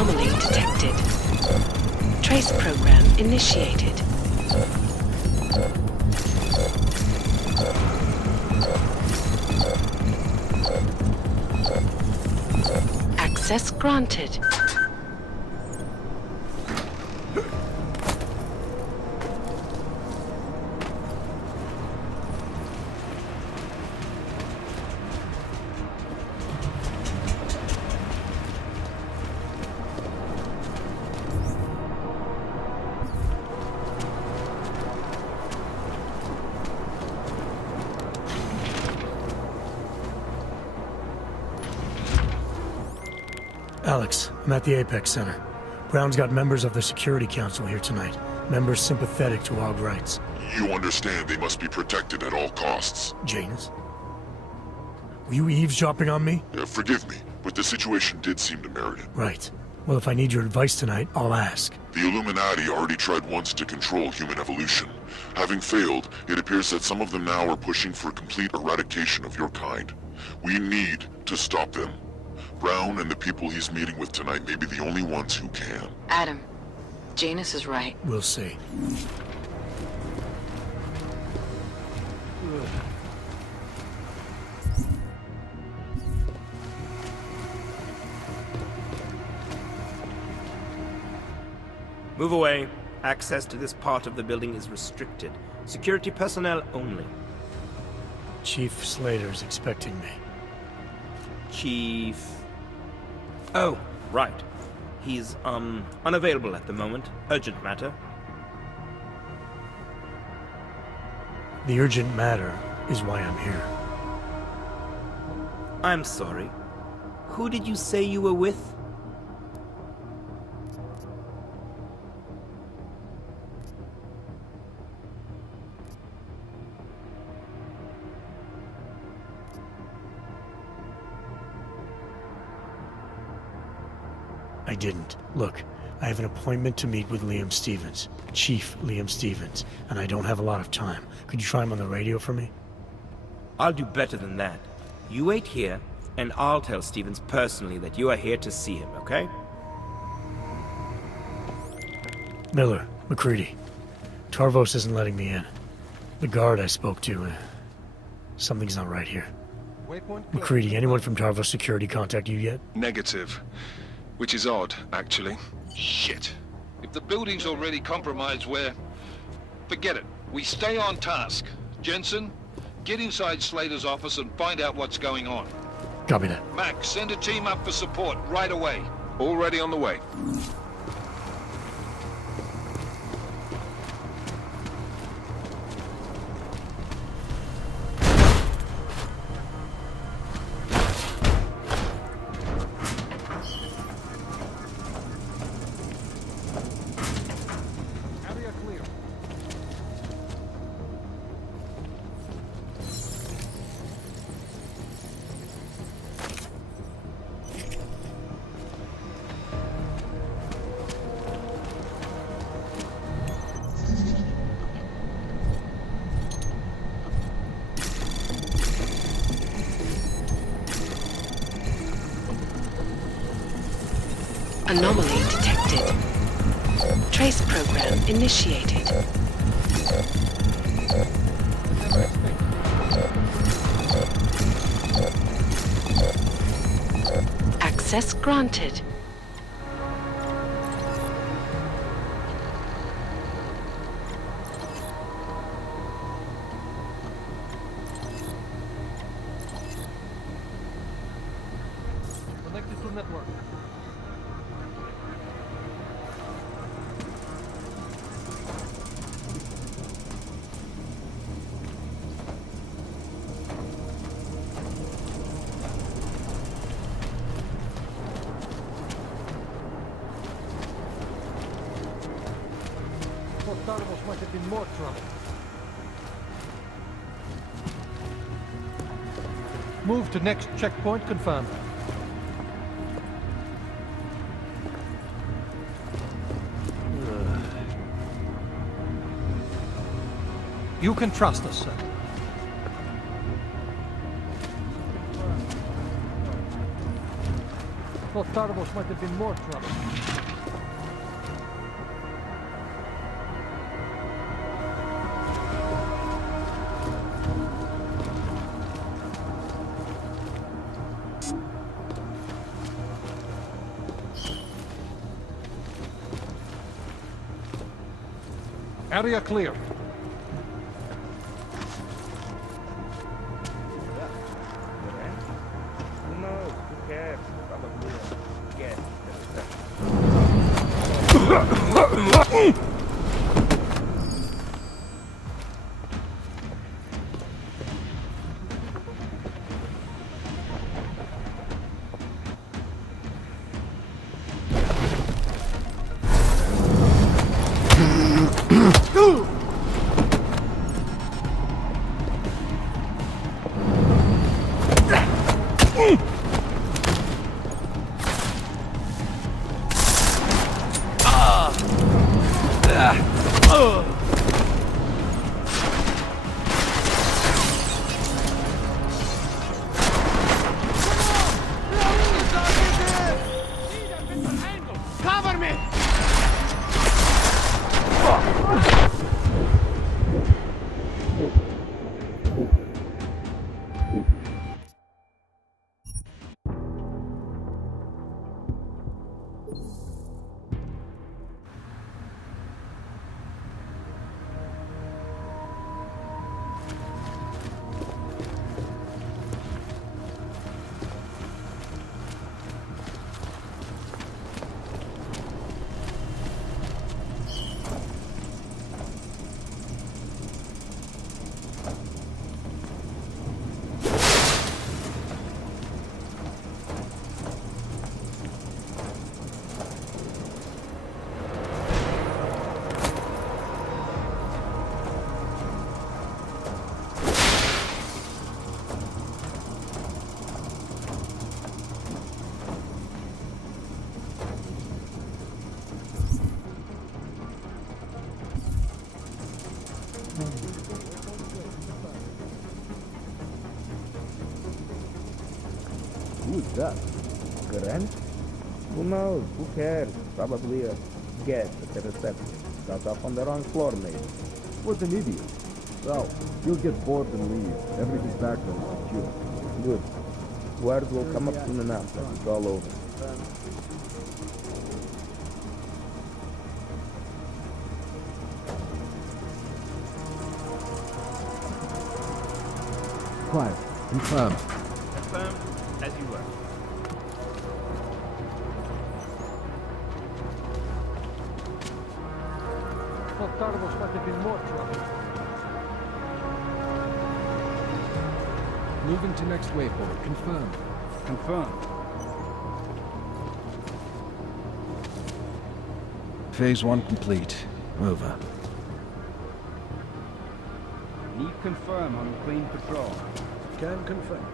Anomaly detected. Trace program initiated. Access granted. Alex, I'm at the Apex Center. Brown's got members of the Security Council here tonight. Members sympathetic to our rights. You understand they must be protected at all costs. Janus? Were you eavesdropping on me? Forgive me, but the situation did seem to merit it. Right. Well, if I need your advice tonight, I'll ask. The Illuminati already tried once to control human evolution. Having failed, it appears that some of them now are pushing for complete eradication of your kind. We need to stop them. Brown and the people he's meeting with tonight may be the only ones who can. Adam, Janus is right. We'll see. Move away. Access to this part of the building is restricted. Security personnel only. Chief Slater's expecting me. Chief... Oh, right. He's, unavailable at the moment. Urgent matter. The urgent matter is why I'm here. I'm sorry. Who did you say you were with? I didn't. Look, I have an appointment to meet with Liam Stevens, Chief Liam Stevens, and I don't have a lot of time. Could you try him on the radio for me? I'll do better than that. You wait here, and I'll tell Stevens personally that you are here to see him, okay? Miller, McCready. Tarvos isn't letting me in. The guard I spoke to, something's not right here. McCready, anyone from Tarvos Security contact you yet? Negative. Which is odd, actually. Shit. If the building's already compromised, forget it. We stay on task. Jensen, get inside Slater's office and find out what's going on. Copy that. Max, send a team up for support right away. Already on the way. Anomaly detected. Trace program initiated. Access granted. Connected to network. Tarvos might have been more trouble. Move to next checkpoint confirmed. You can trust us, sir. Thought Tarvos might have been more trouble. Area clear. Who's that? Grant? Who knows? Who cares? Probably a guest at the reception. Got off on the wrong floor, maybe. What an idiot. Well, he'll get bored and leave. Everything's back then, secure. Good. Word will come up soon enough that it's all over. Quiet. Confirm. Confirmed, as you were. Thought Tarvos might have been more trouble. Moving to next waypoint. Confirm. Confirmed. Phase 1 complete. Over. Need confirm on clean patrol. Can confirm.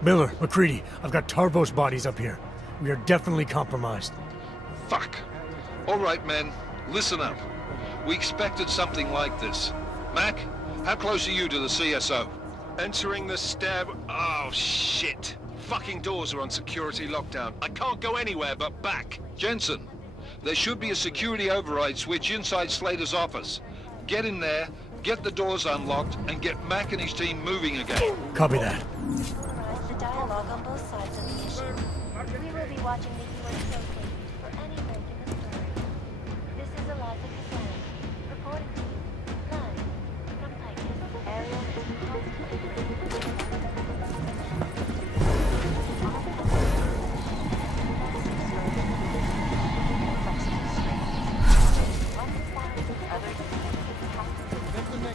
Miller, McCready, I've got Tarvos bodies up here. We are definitely compromised. Fuck. All right, men. Listen up. We expected something like this. Mac, how close are you to the CSO? Entering the stab... Oh, shit. Fucking doors are on security lockdown. I can't go anywhere but back. Jensen, there should be a security override switch inside Slater's office. Get in there, get the doors unlocked, and get Mac and his team moving again. Copy that. The dialogue on both sides of the issue. We will be watching the UN showcase for any break in the story. This is Eliza Kazan, reporting to you, live from Picus. Area is constantly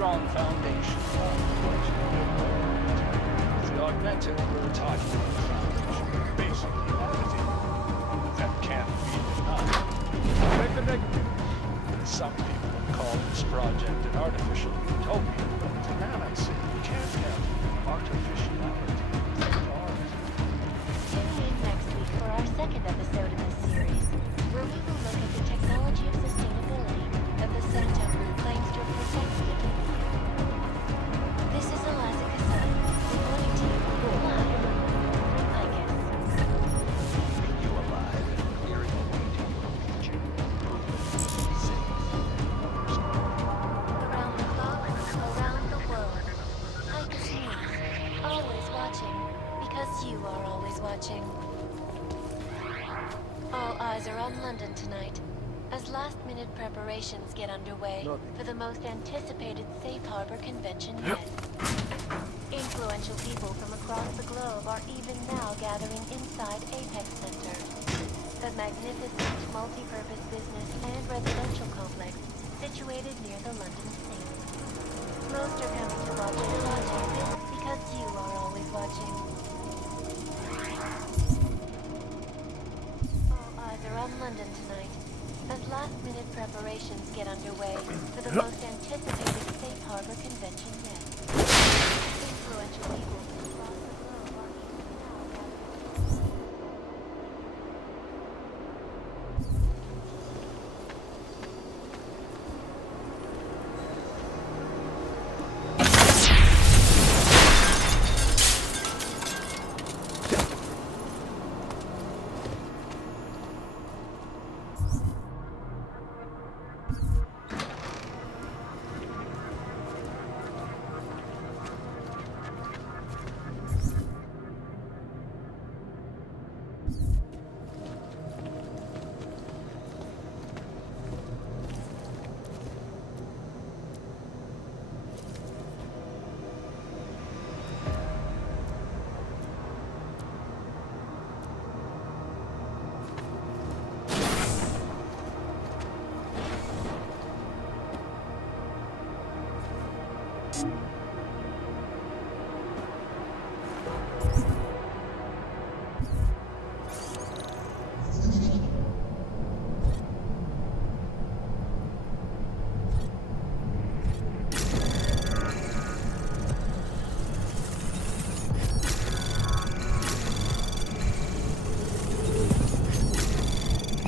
strong foundation. The augmented prototype foundation. Basically everything. That can't be denied. Take the negative. Some people have called this project an artificial utopia, but to man I say, you can't have artificiality. Tune in next week for our second episode in this series, where we will look at the technology of sustainability that the Santa Group claims to have perfected against it. This is Eliza Kassan, reporting to you live from Icus. You alive and clearing a way to your future. Around the clock, around the world. Icus News, always watching, because you are always watching. All eyes are on London tonight, as last-minute preparations get underway for the most anticipated Safe Harbor convention yet. Influential people from across the globe are even now gathering inside Apex Center, a magnificent multi-purpose business and residential complex situated near the London Sea. Most are coming to watch the project because you are always watching. All eyes are on London tonight, as last-minute preparations get underway for the most anticipated Safe Harbor convention yet. Influential people from across the globe are even now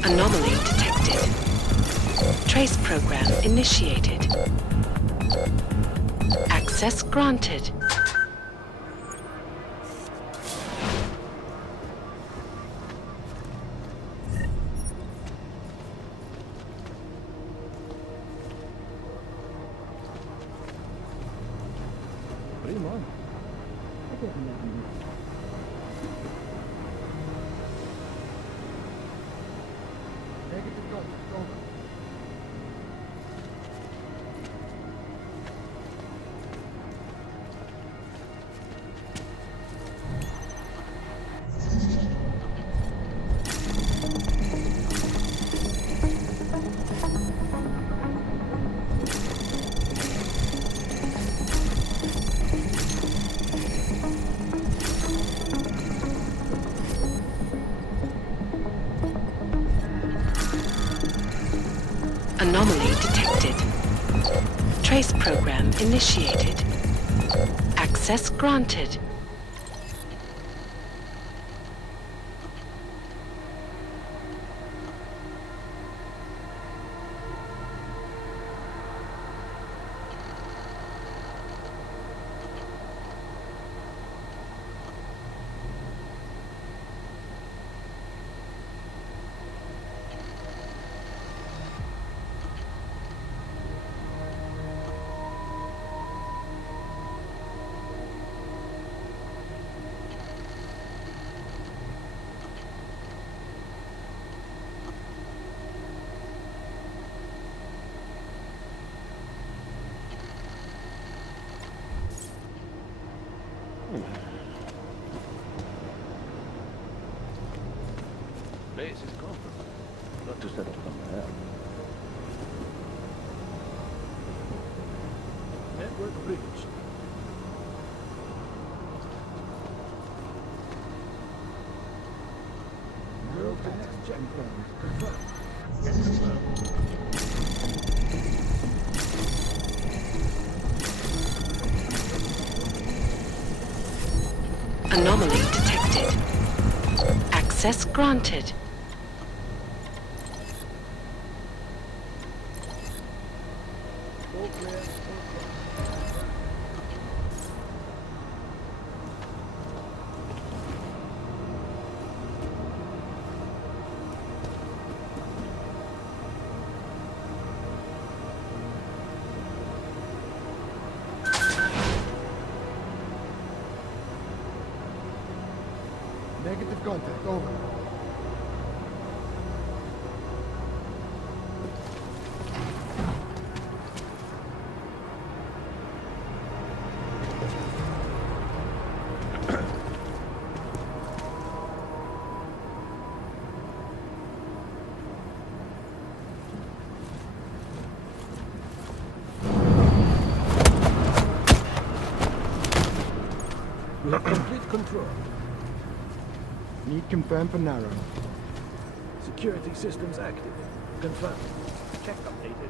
Anomaly detected. Trace program initiated. Access granted. Primo. Negative, go. Anomaly detected. Trace program initiated. Access granted. Place is comfortable. Not to set up somewhere else. privileged. Move to next checkpoint. Anomaly detected. Access granted. Negative contact, over. We have complete control. Need confirmed for narrow. Security systems active. Confirmed. Check updated.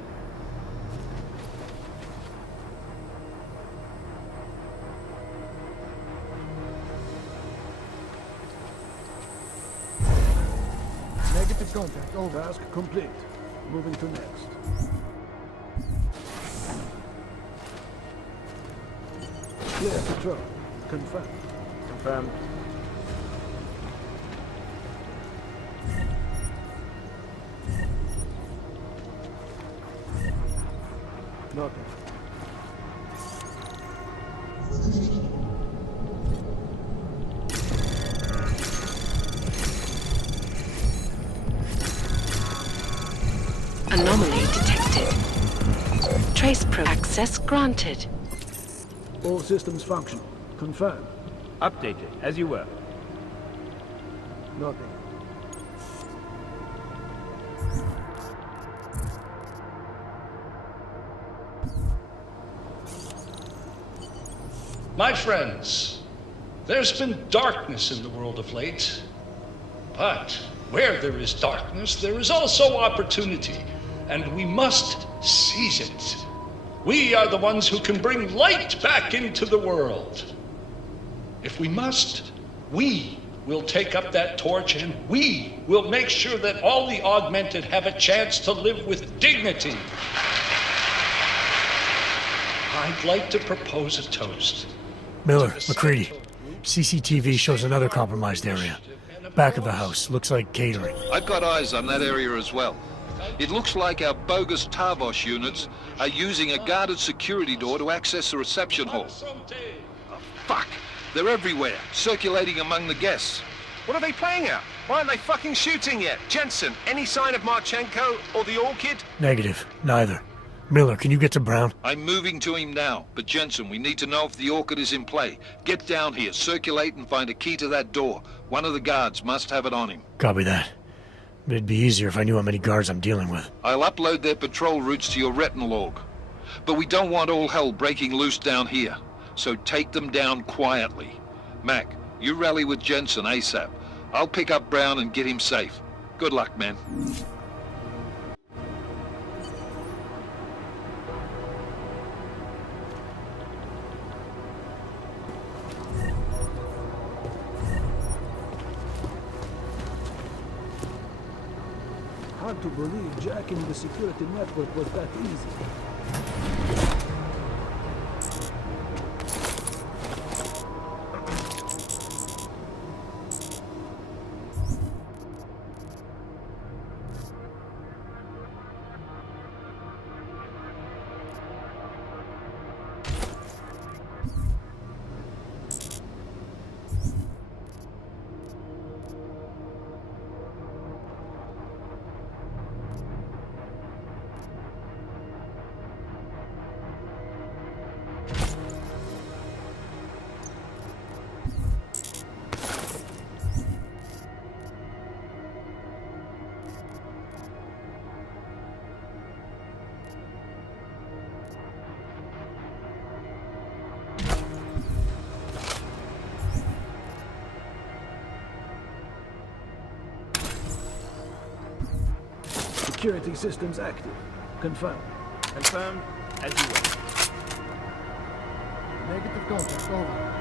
Negative contact, over. Task complete. Moving to next. Clear patrol. Confirmed. Confirmed. Noted. Anomaly detected. Trace access granted. All systems functional. Confirmed. Updated, as you were. Nothing. My friends, there's been darkness in the world of late. But where there is darkness, there is also opportunity, and we must seize it. We are the ones who can bring light back into the world. If we must, we will take up that torch, and we will make sure that all the augmented have a chance to live with dignity. I'd like to propose a toast. Miller, McCready. CCTV shows another compromised area. Back of the house. Looks like catering. I've got eyes on that area as well. It looks like our bogus Tarvos units are using a guarded security door to access the reception hall. Oh, fuck! They're everywhere, circulating among the guests. What are they playing at? Why aren't they fucking shooting yet? Jensen, any sign of Marchenko or the Orchid? Negative. Neither. Miller, can you get to Brown? I'm moving to him now, but Jensen, we need to know if the Orchid is in play. Get down here, circulate and find a key to that door. One of the guards must have it on him. Copy that. It'd be easier if I knew how many guards I'm dealing with. I'll upload their patrol routes to your retinal log. But we don't want all hell breaking loose down here. So take them down quietly. Mac, you rally with Jensen ASAP. I'll pick up Brown and get him safe. Good luck, man. Hard to believe jacking the security network was that easy. security systems active. Confirm. Confirmed, as you were. Negative contact, over.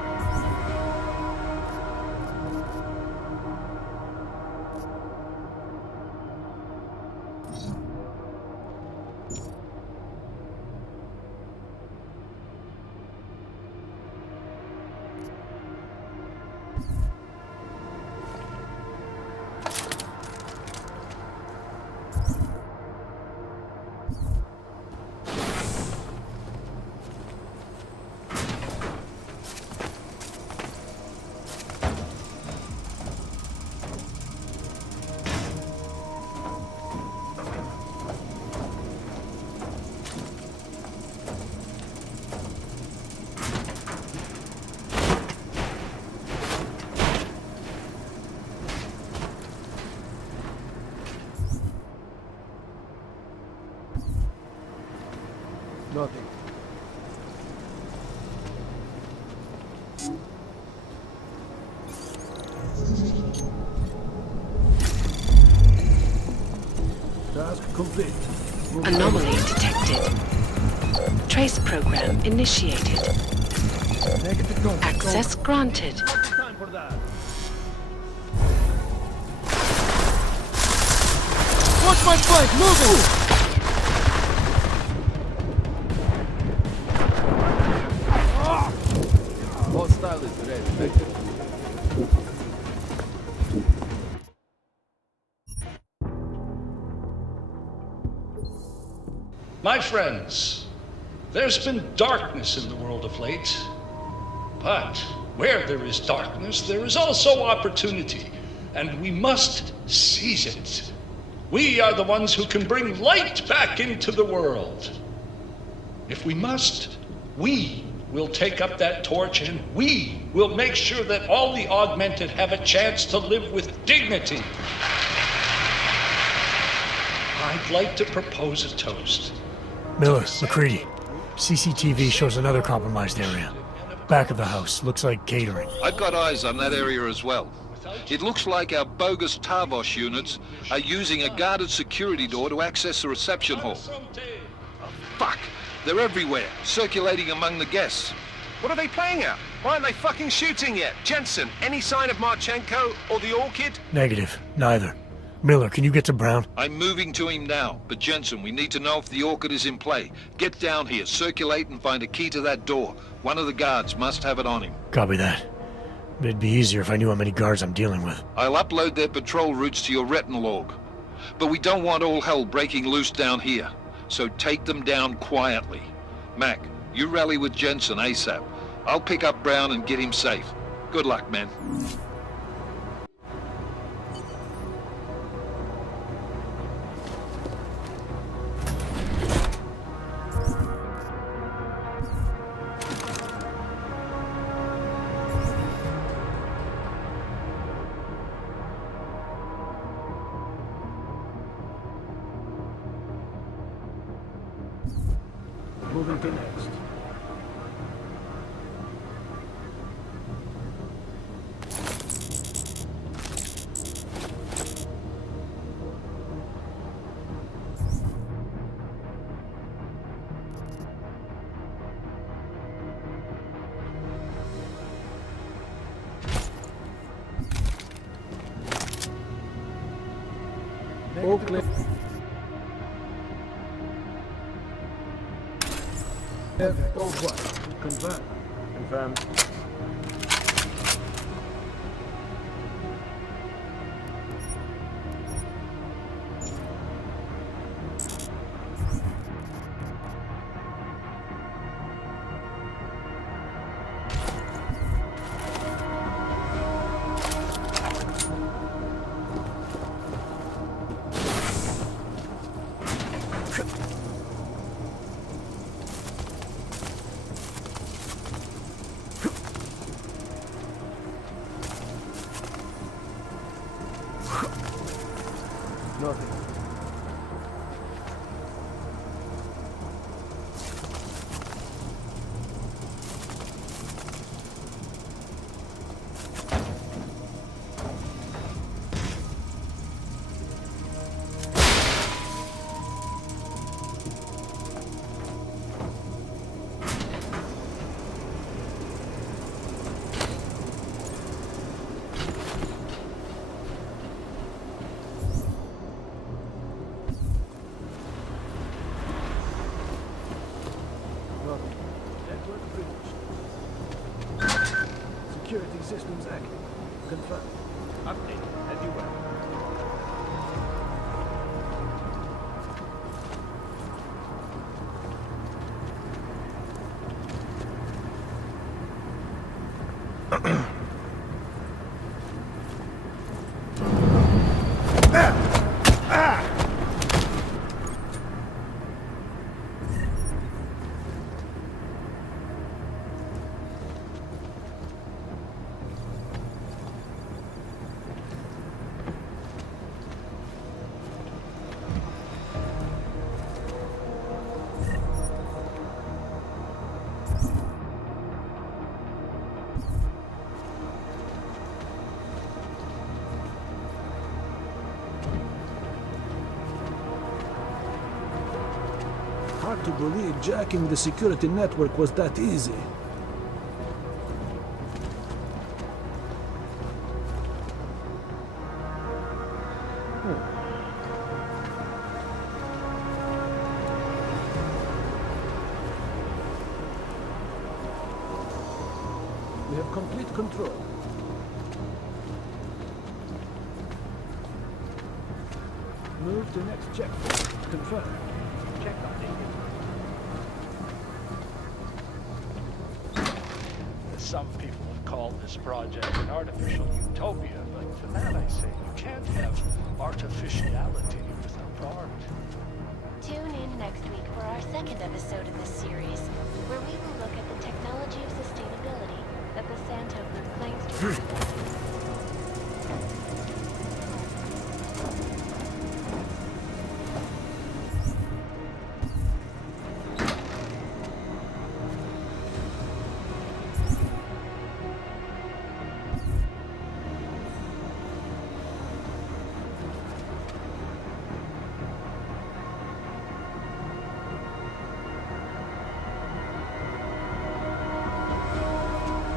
Nothing. Task complete. Anomaly detected. Trace program initiated. Negative contact, Access granted. Time for that. Watch my flank, moving! Hostile is ready. My friends, there's been darkness in the world of late. But where there is darkness, there is also opportunity, and we must seize it. We are the ones who can bring light back into the world. If we must, we will take up that torch, and we will make sure that all the augmented have a chance to live with dignity. I'd like to propose a toast. Miller, McCready. CCTV shows another compromised area. Back of the house. Looks like catering. I've got eyes on that area as well. It looks like our bogus Tavos units are using a guarded security door to access the reception hall. Oh, fuck! They're everywhere, circulating among the guests. What are they playing at? Why aren't they fucking shooting yet? Jensen, any sign of Marchenko or the Orchid? Negative. Neither. Miller, can you get to Brown? I'm moving to him now, but Jensen, we need to know if the Orchid is in play. Get down here, circulate and find a key to that door. One of the guards must have it on him. Copy that. It'd be easier if I knew how many guards I'm dealing with. I'll upload their patrol routes to your retinal log. But we don't want all hell breaking loose down here. So take them down quietly. Mac, you rally with Jensen ASAP. I'll pick up Brown and get him safe. Good luck, man. Moving to next. Oakland. Confirm. Confirmed. systems active. Confirmed. Update, as you will. Hard to believe jacking the security network was that easy. We have complete control. Move to next checkpoint. Confirmed. Check updated. Some people have called this project an artificial utopia, but to that I say you can't have artificiality without art. Tune in next week for our second episode in this series, where we will look at the technology of sustainability that the Santo Group claims to possess.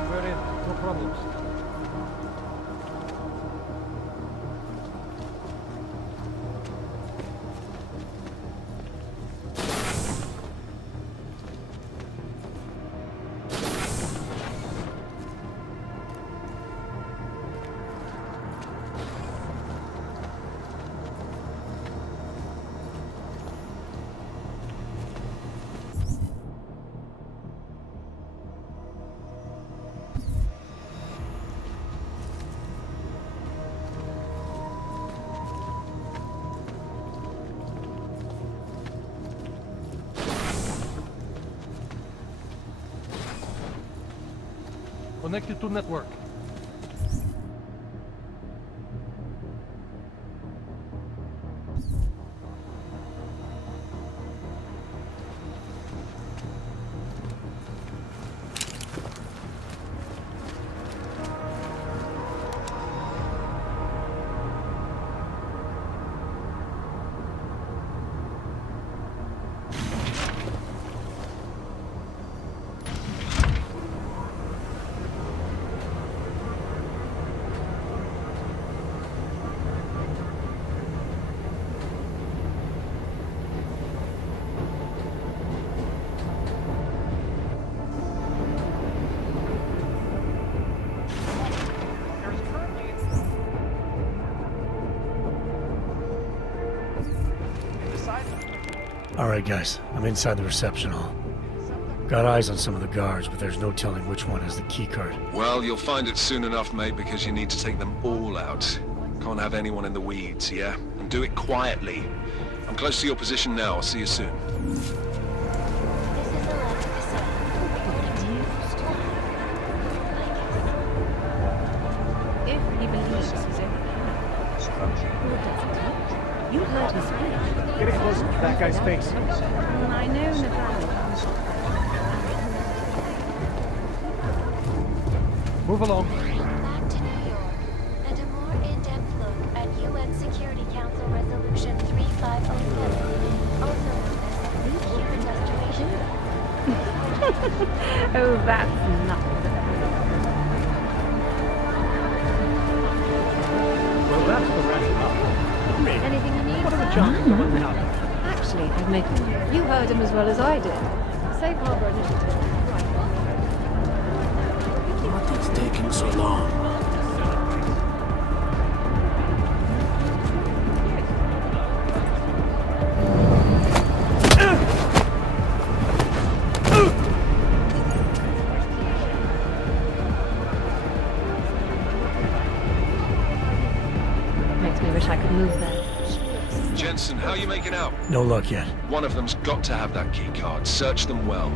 We're in. No problems. Connected to network. Alright guys, I'm inside the reception hall. Got eyes on some of the guards, but there's no telling which one has the keycard. Well, you'll find it soon enough, mate, because you need to take them all out. Can't have anyone in the weeds, yeah? And do it quietly. I'm close to your position now. I'll see you soon. If he believes his own or doesn't he? You heard his speech. Getting closer to that guy's face. I know Nevada. Move along. Back to New York, and a more in-depth look at UN Security Council Resolution 3507, also known as Human Restoration. Oh, that's nothing. Well, that's the rationale. Anything you need? What are the chances of it happening? Actually, I'd make you heard him as well as I did. Safe harbor initiative. Right. It's taking so long. Makes me wish I could move there. Jensen, how are you making out? No luck yet. One of them's got to have that key card. Search them well.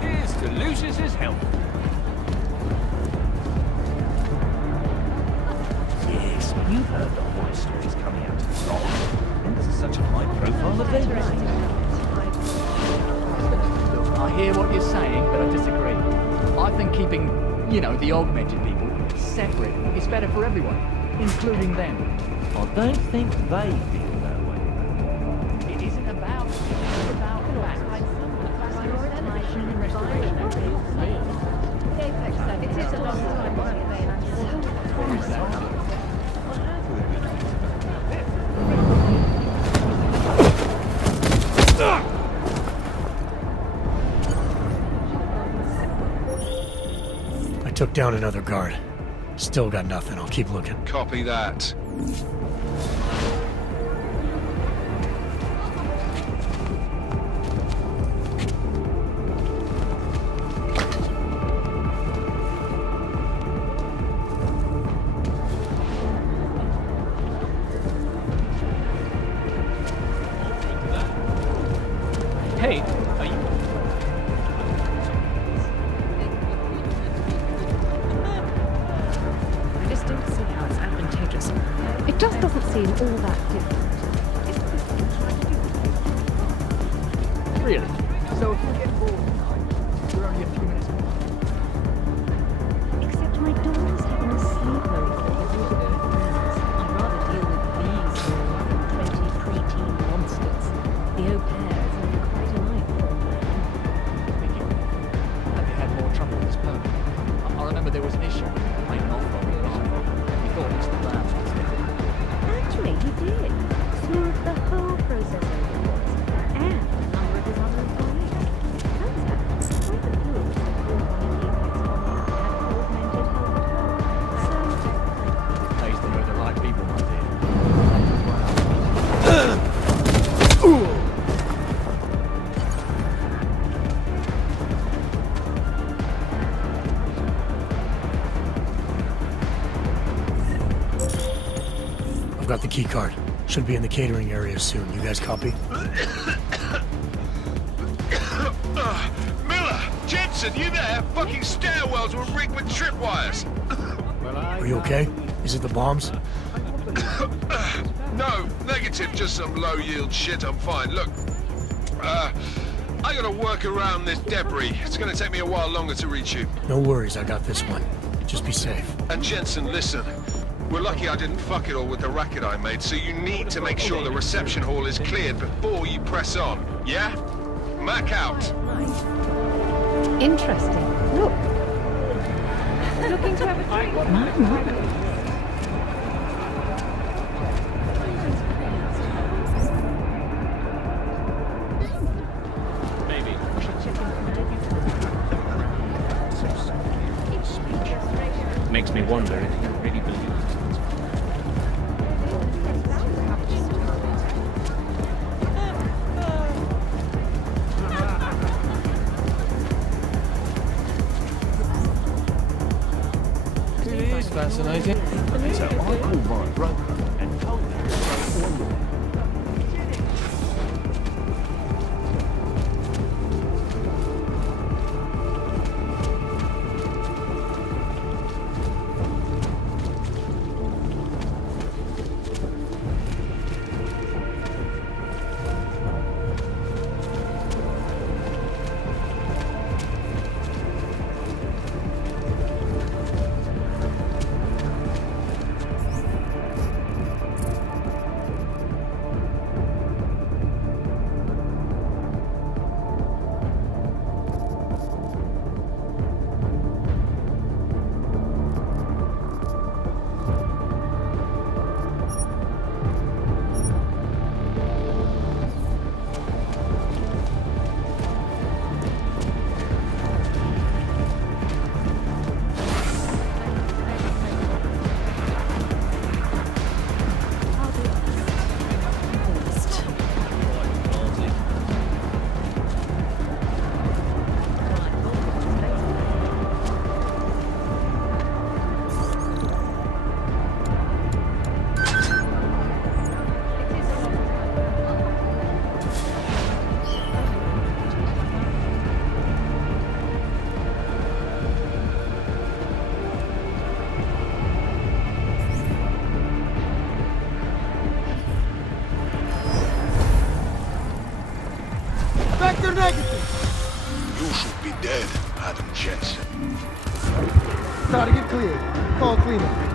Here's to Lucius's health. Yes, you've heard the horror stories coming out of the log. And this is such a high-profile event. Look, I hear what you're saying, but I disagree. I think keeping, the augmented people separate is better for everyone, including them. I don't think they feel that way. It isn't about it's about facts. Prioritization and restoration of it is a long time away, and I'm so I took down another guard. Still got nothing. I'll keep looking. Copy that. Hey, are you... I just don't see how it's advantageous. It just doesn't seem all that different. Really? So if you get bored tonight, we're only a few minutes away. Except my daughter's having a sleepover with all of her friends. I'd rather deal with these than 20 preteen monsters. The au pair is living quite a life. Have you had more trouble with this permit? I remember there was an issue. I not from the bar. We thought it's the ground. Actually, he did. Smoothed the whole process over for us. And a number of his other employees. Turns out, quite a few of them were one of the augmented health at home. So, Pays to know the right people, my dear. I've got the key card. Should be in the catering area soon. You guys copy? Miller! Jensen, you there? Fucking stairwells were rigged with tripwires. Are you okay? Is it the bombs? No, negative, just some low-yield shit. I'm fine. Look, I gotta work around this debris. It's gonna take me a while longer to reach you. No worries, I got this one. Just be safe. And Jensen, listen. We're lucky I didn't fuck it all with the racket I made, so you need to make sure the reception hall is cleared before you press on. Yeah? Mac out. interesting. Look. Looking to have a drink. Mama. Makes me wonder if you really believe it. It is fascinating. So I called my broker and told him Sector negative. You should be dead, Adam Jensen. Target cleared. Call cleanup.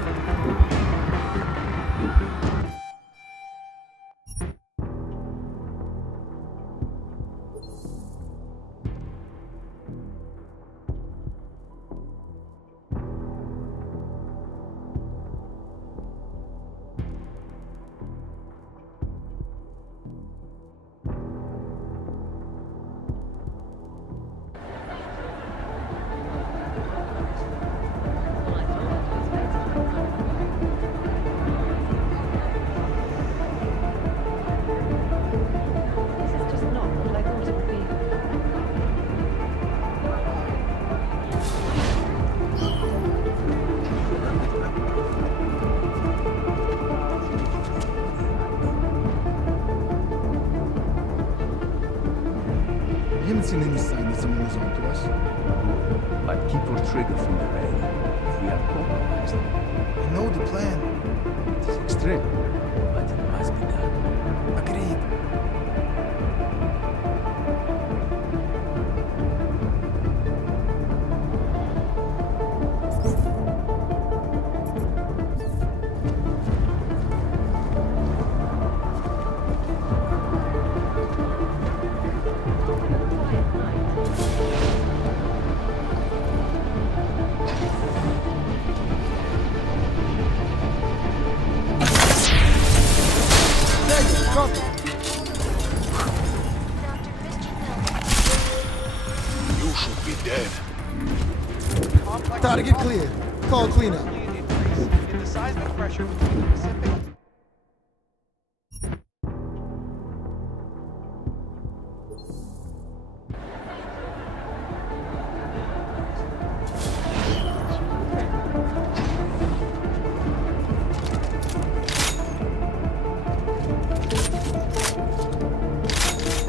You haven't seen any sign that someone is onto us. But keep your trigger finger ready. If we are compromised, I know the plan. it is extreme, but it must be done. Agreed. You should be dead. Target cleared. Call cleanup. In the seismic pressure between the Pacific.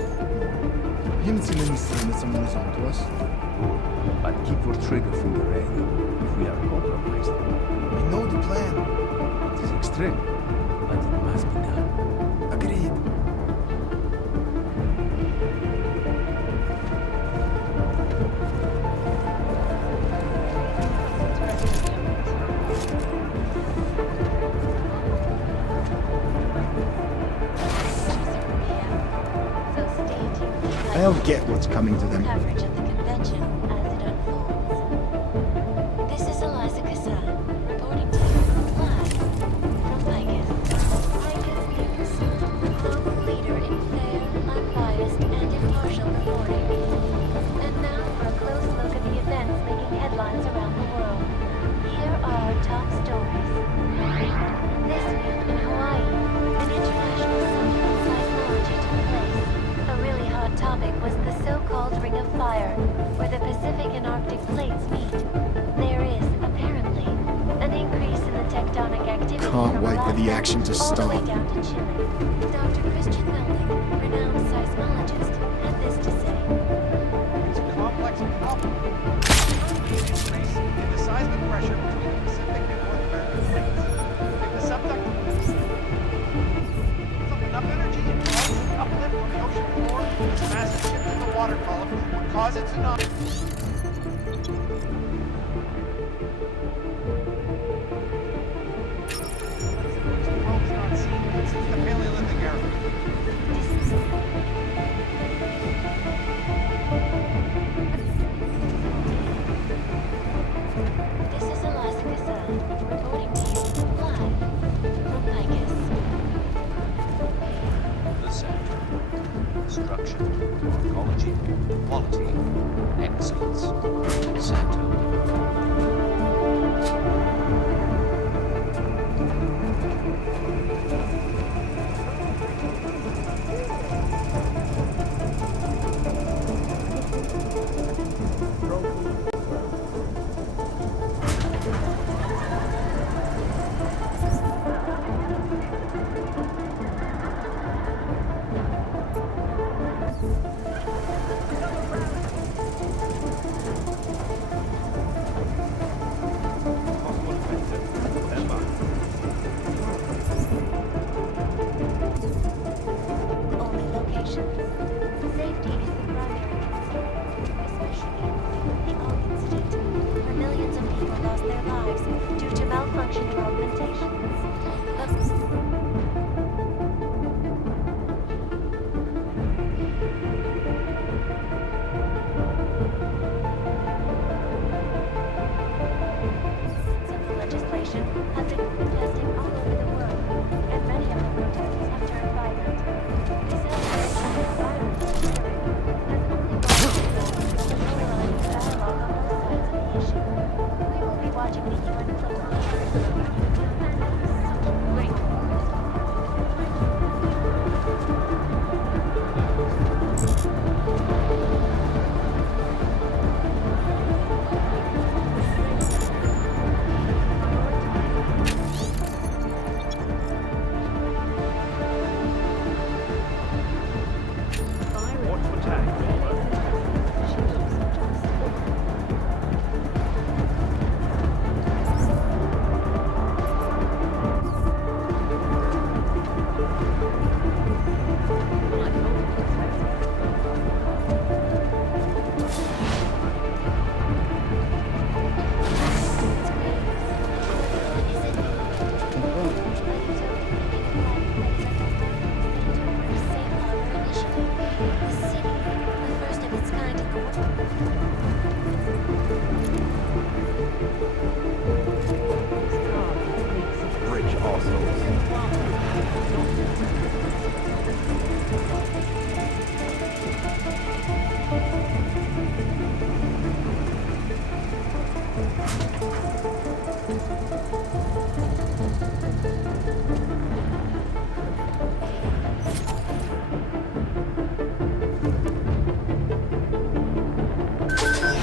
You haven't seen any sign that someone is onto us. But keep your trigger finger ready. If we are compromised, I know the plan. it is extreme, but it must be done. Agreed. They'll get what's coming to them. Coverage of the convention as it unfolds. This is Eliza Cassan, reporting to you live from Vegas. Vegas News, global leader in fair, unbiased, and impartial reporting. And now for a close look at the events making headlines around the world. Here are our top stories. This week in Hawaii, an international summit on seismology took place. A really hot topic was the so-called Ring of Fire, where the Pacific and Arctic plates meet. There is, apparently, an increase in the tectonic activity Can't from wait for the Alaska action to all the way start. down to Chile. Dr. Christian Melnick, renowned seismologist, had this to say. It's a complex problem. Increase in the seismic pressure between the Pacific and North American plates. If the subductive puts up enough energy and causes an uplift on the ocean floor, this massive shift in the water column would cause a tsunami. World's not seen since the Paleolithic era. This is Eliza Cassan, reporting to you live from Vegas. The Center. Structure, ecology, quality, excellence. Center. Only locations. Safety is the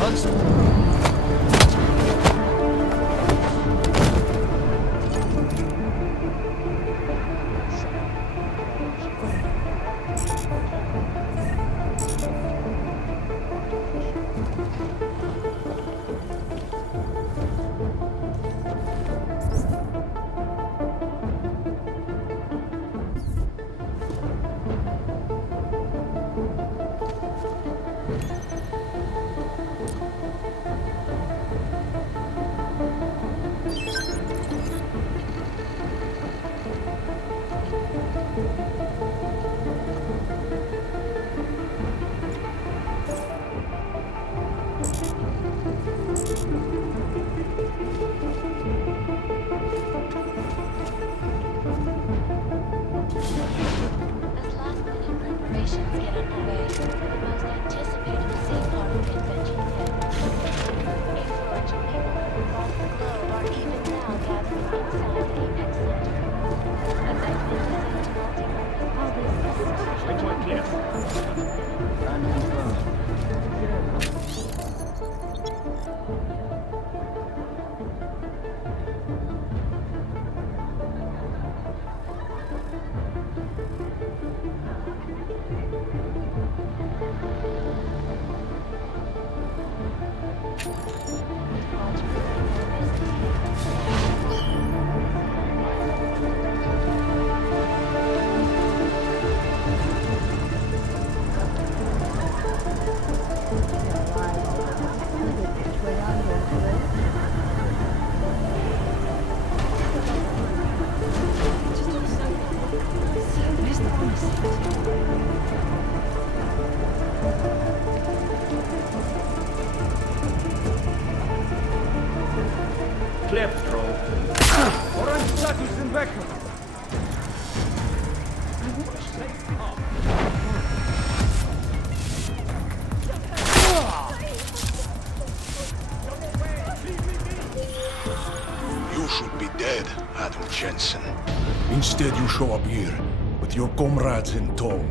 drugs? As last-minute preparations get underway for the most anticipated safeguard convention yet. Influential people from across the globe are even now gathering inside the Apex Center. A magnificent multi-purpose Clear patrol. Orange status in backup. You should be dead, Adam Jensen. Instead, you show up here with your comrades in tow,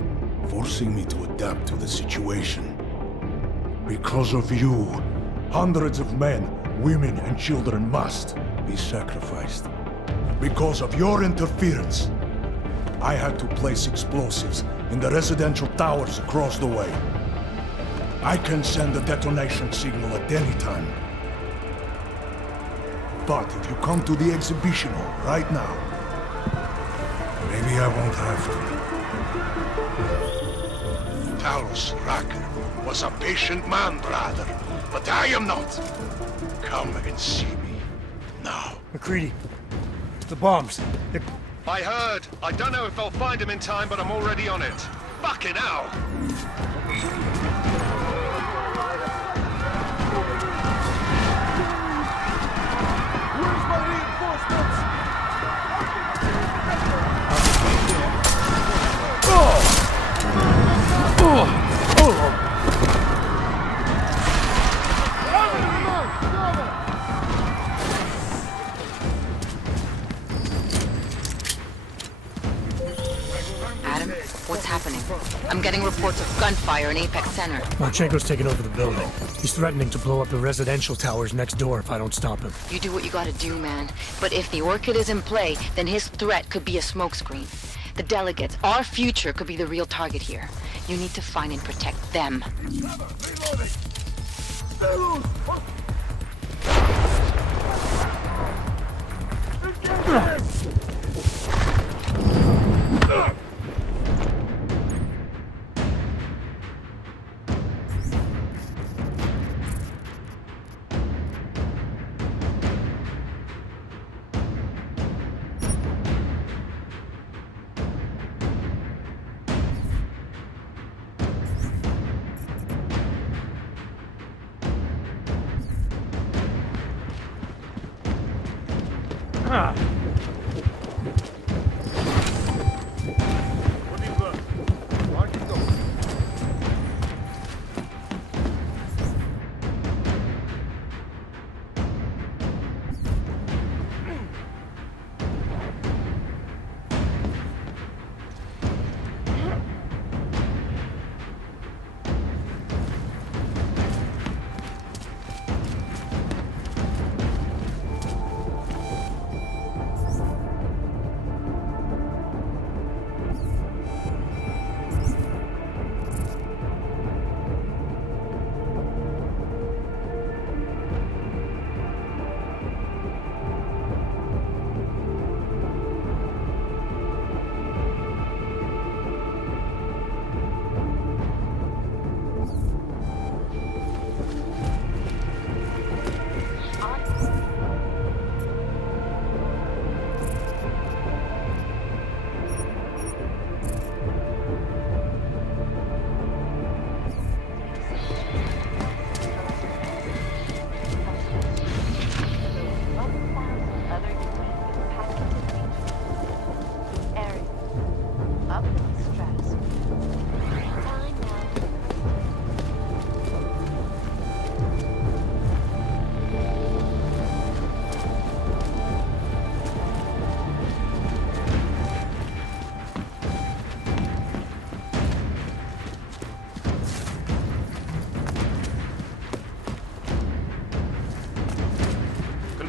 forcing me to adapt to the situation. Because of you, hundreds of men, women, and children must be sacrificed. Because of your interference, I had to place explosives in the residential towers across the way. I can send a detonation signal at any time. But if you come to the exhibition hall right now, maybe I won't have to. Talos Racker was a patient man, brother, but I am not. Come and see me now. McCready, the bombs. They're... I heard. I don't know if I'll find him in time, but I'm already on it. Fucking hell! Where's my reinforcements? Adam, what's happening? I'm getting reports of gunfire in Apex Center. Marchenko's taken over the building. He's threatening to blow up the residential towers next door if I don't stop him. You do what you gotta do, man. But if the Orchid is in play, then his threat could be a smokescreen. The delegates, our future, could be the real target here. You need to find and protect them.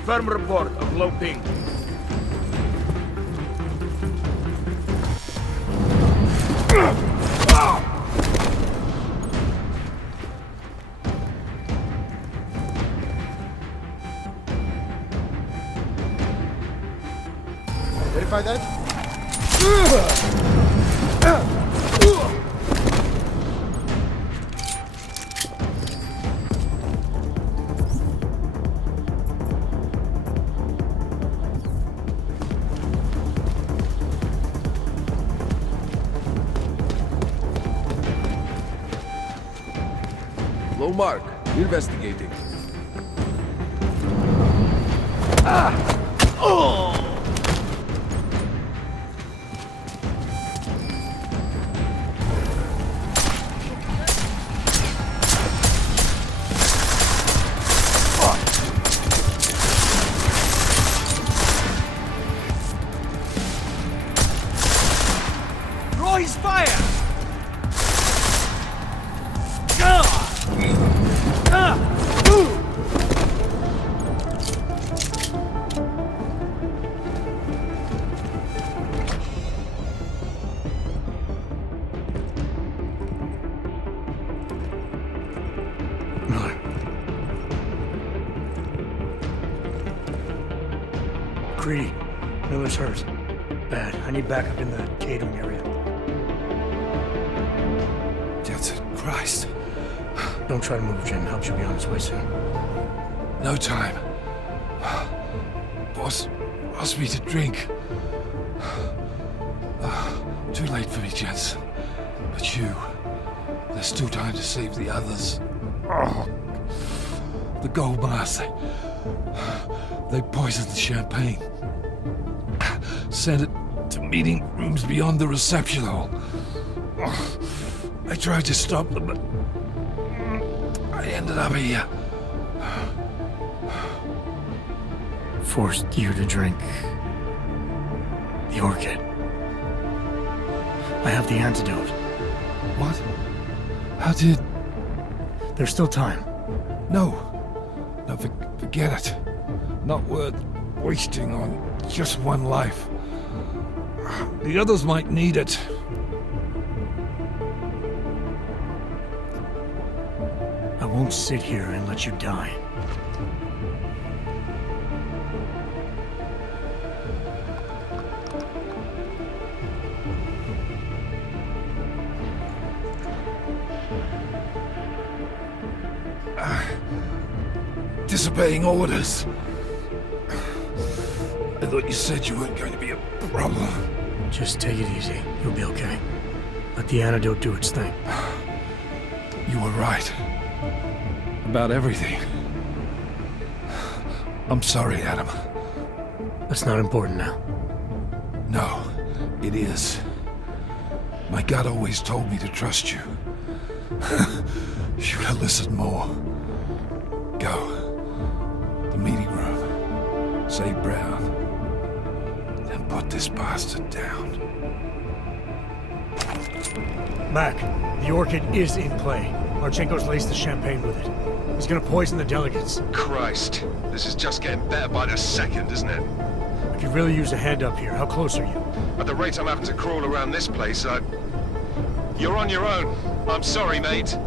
Confirm report of low ping. Verify that. Low mark. Investigating. Roy's fire! Miller. Greedy. Miller's hurt. Bad. I need backup in the catering area. That's Christ. Don't try to move, Jim. Help should be on its way soon. No time. Boss asked me to drink. Too late for me, Jensen. But you... There's still time to save the others. Oh, the gold mask. They poisoned the champagne. Sent it to meeting rooms beyond the reception hall. I tried to stop them, but I ended up here. Forced you to drink the orchid. I have the antidote. What? How did... There's still time. No. No, forget it. Not worth wasting on just one life. The others might need it. I won't sit here and let you die. Disobeying orders. I thought you said you weren't going to be a problem. Just take it easy. You'll be okay. Let the antidote do its thing. You were right. About everything. I'm sorry, Adam. That's not important now. No, it is. My gut always told me to trust you. Should have listened more. Go. The meeting room. Save Brown. Then put this bastard down. Mac, the orchid is in play. Marchenko's laced the champagne with it. He's gonna poison the delegates. Christ. This is just getting better by the second, isn't it? I could really use a hand up here. How close are you? At the rate I'm having to crawl around this place, You're on your own. I'm sorry, mate.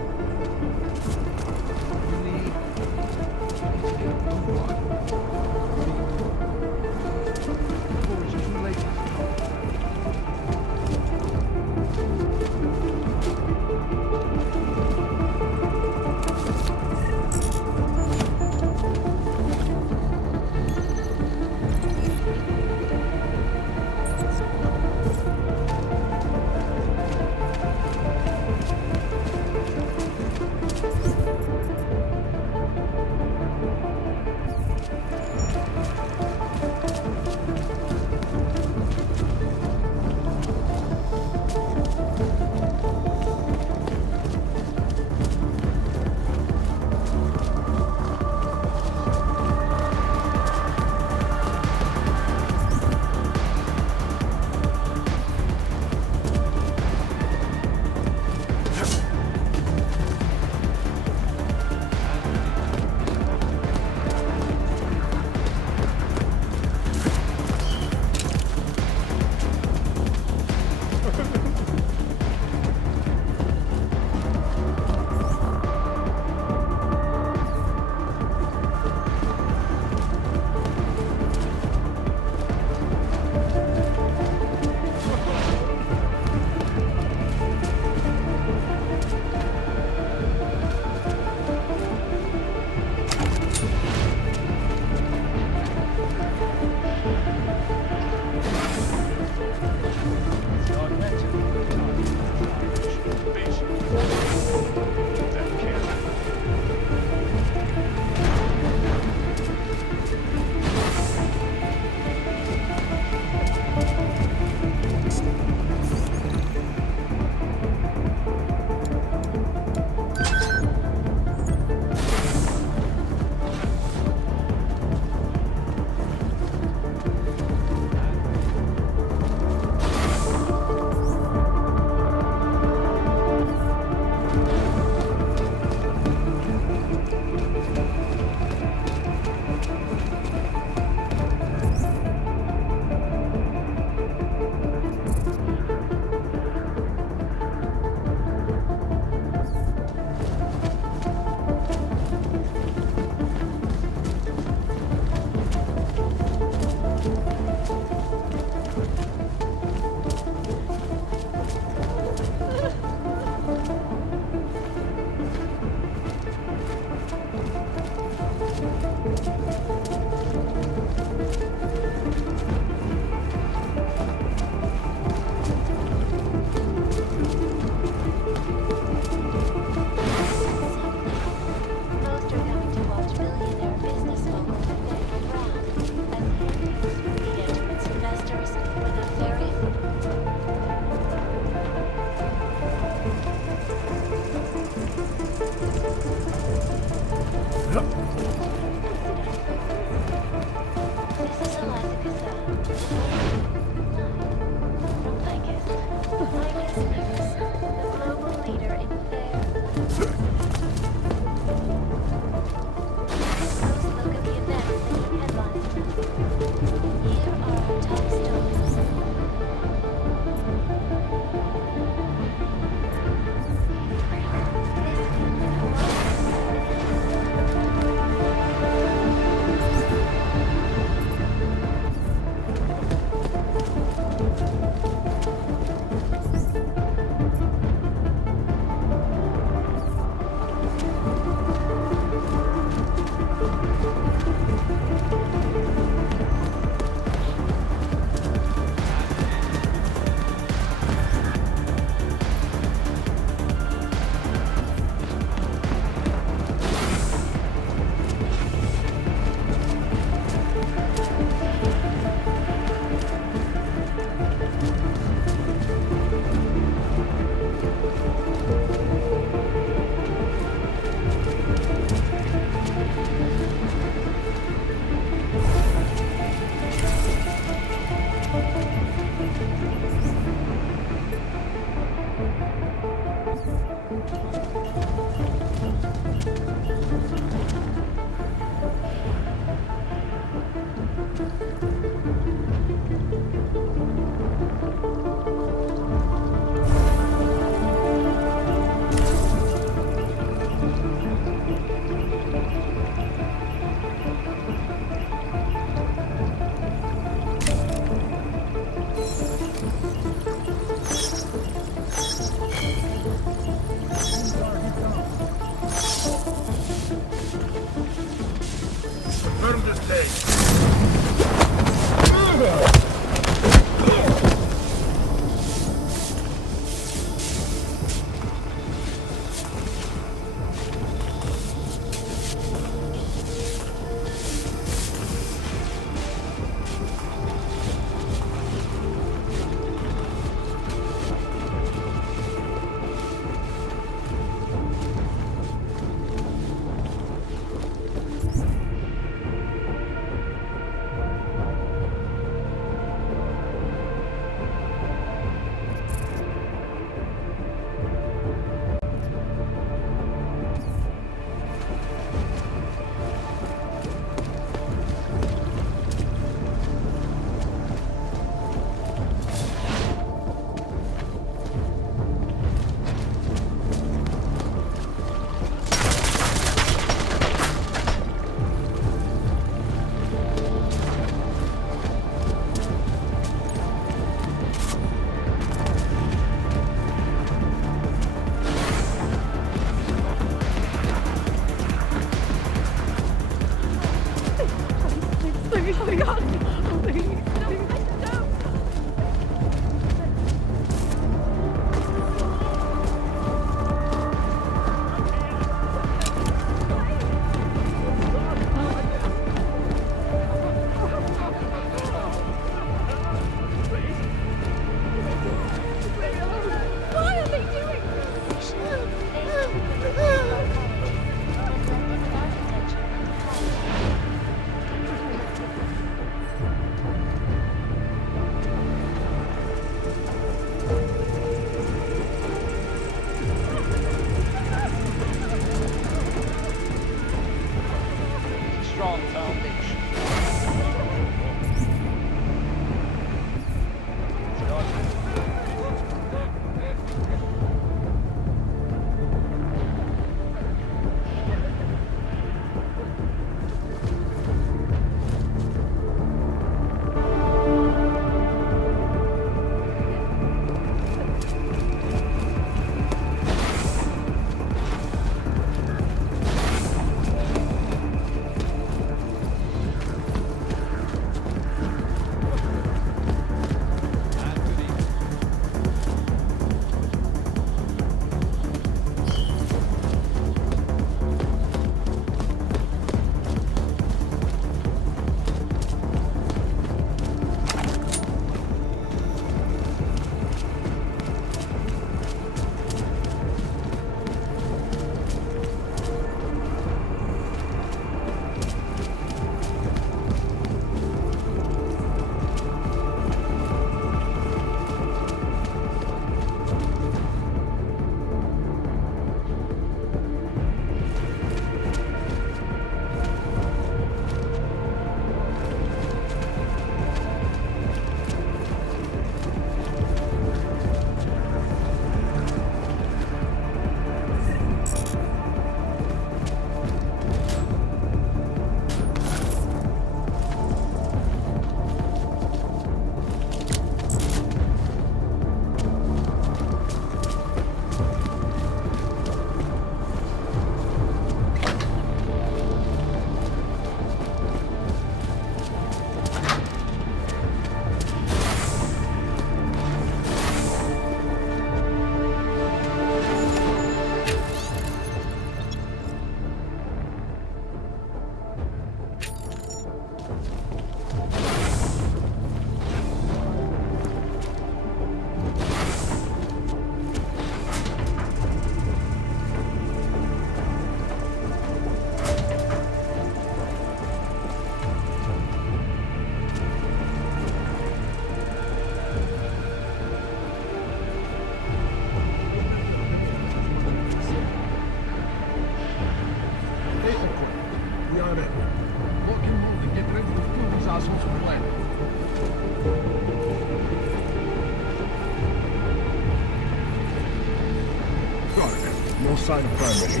sign primary.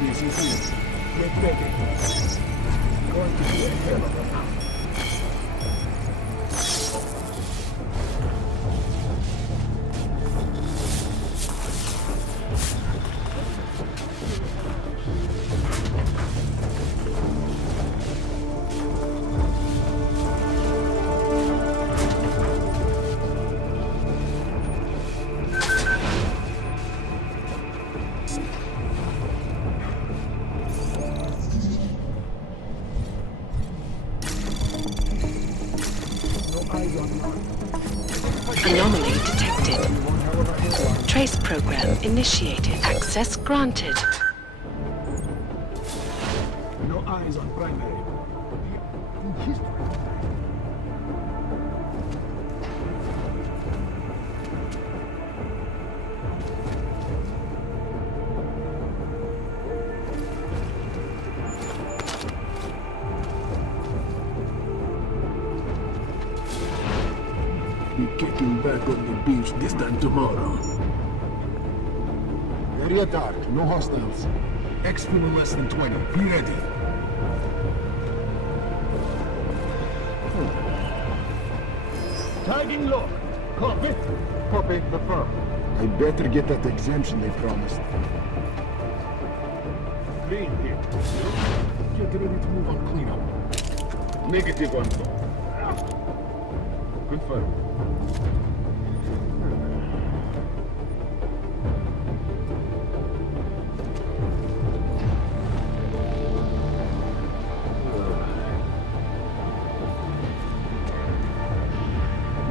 This is it. Get ready. Going to be a hell of a night. Anomaly detected. Trace program initiated. Access granted. No eyes on primary. Be kicking back on the beach this time tomorrow. Area dark, no hostiles. Exfil in less than 20. Be ready. Tagging lock. Copy? Copy, confirm. I better get that exemption they promised. Clean here. Get ready to move on cleanup. Negative on top. Confirm.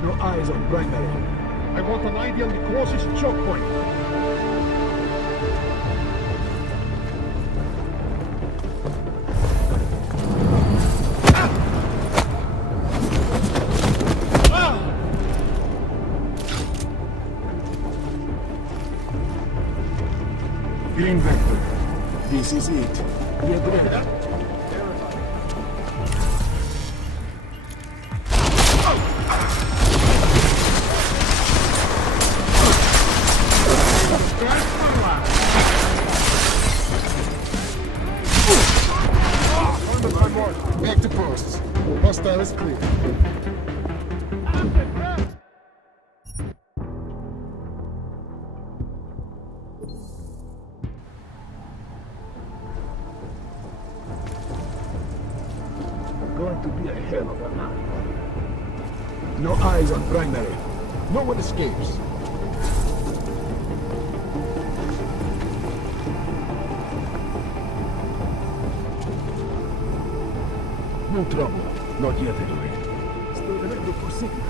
No eyes on primary. I want an ID on the closest choke point. Green vector. This is it. Get ready. Back to posts. Hostile is clear. Going to be a hell of a night. No eyes on primary. No one escapes. No trouble. Not yet, anyway. Still ready for signal.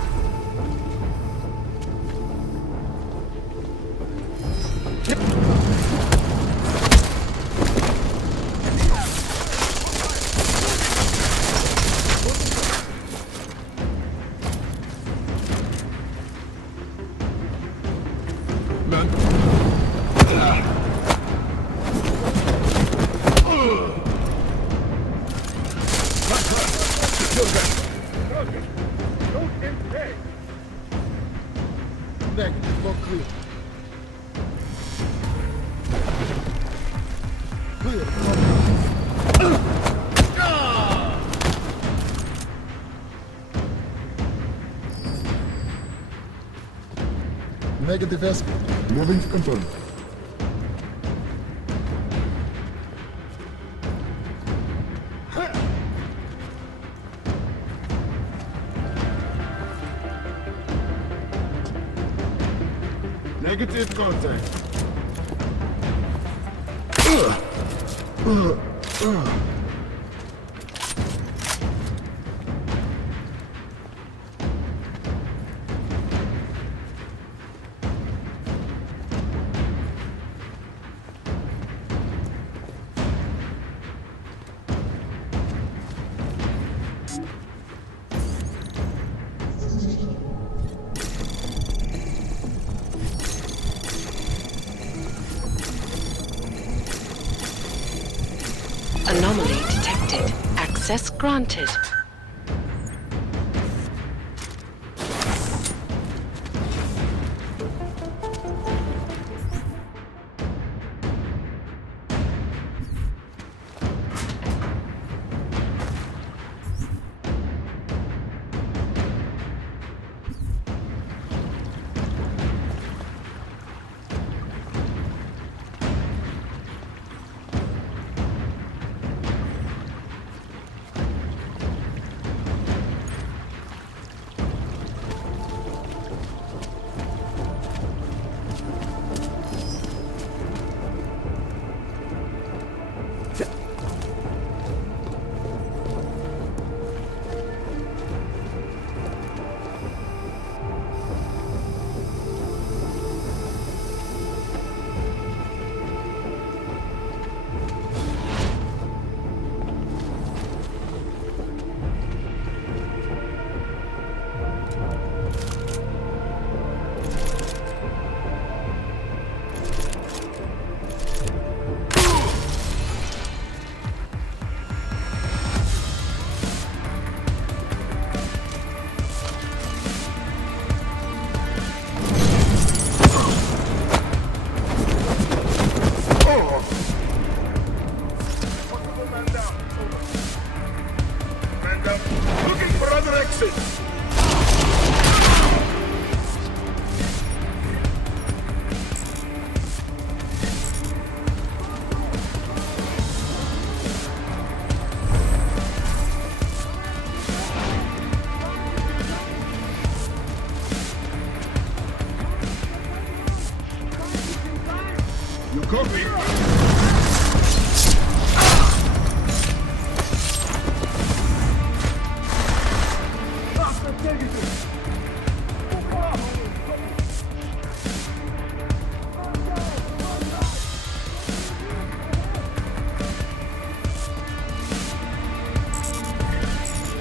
Negative, all clear. Clear. Negative escort. Moving to confirm. Negative contact. Anomaly detected. Access granted.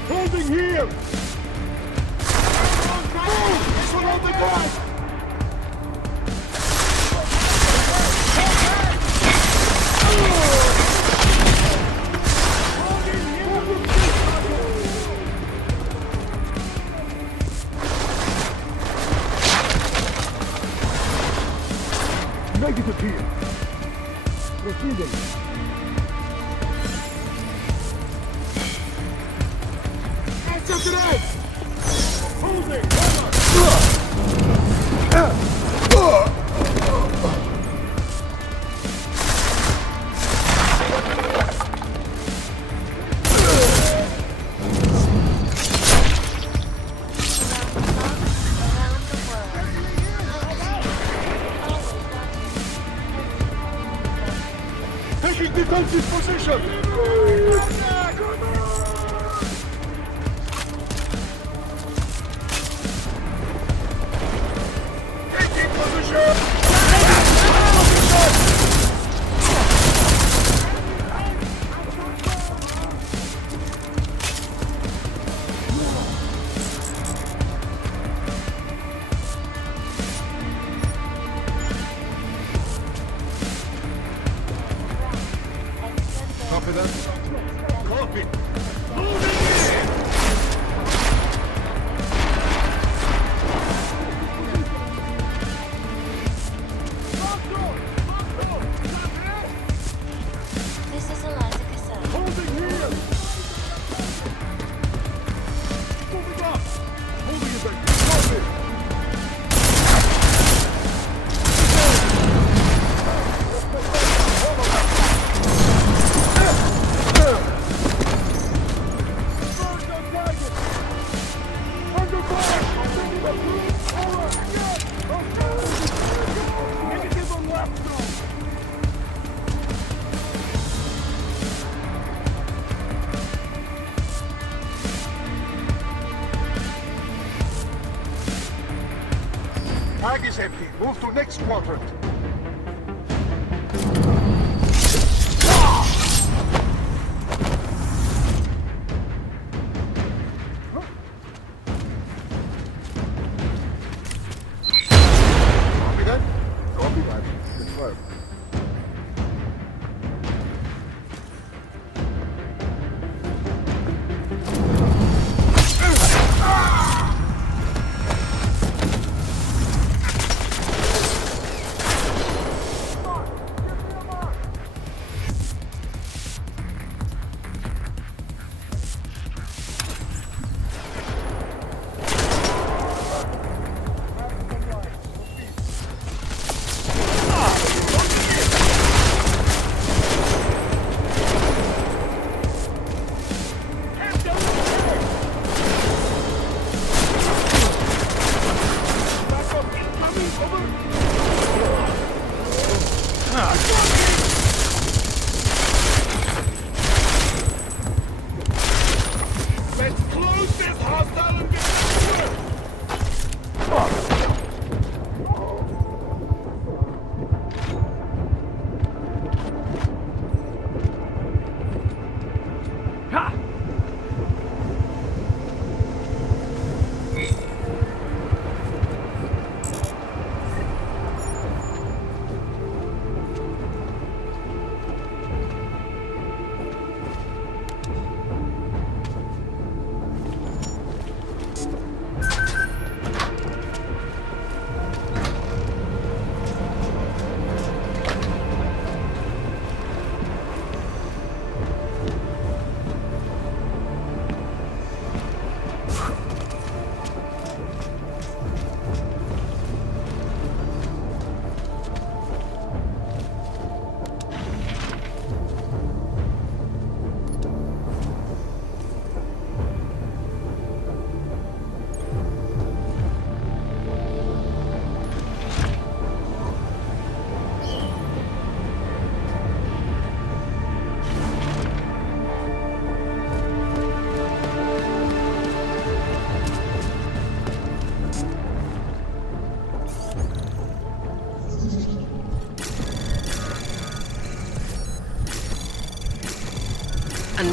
Holding here! Move! On the ground! Negative here. Proceeding. Answer to that! Holding! Taking defensive position! Taking position! Copy that. Copy. Moving in! This is Eliza Cassell. Holding here! Moving up! Holding it back. Copy! Tag is empty. Move to next quadrant. Copy that? Copy that. Confirm.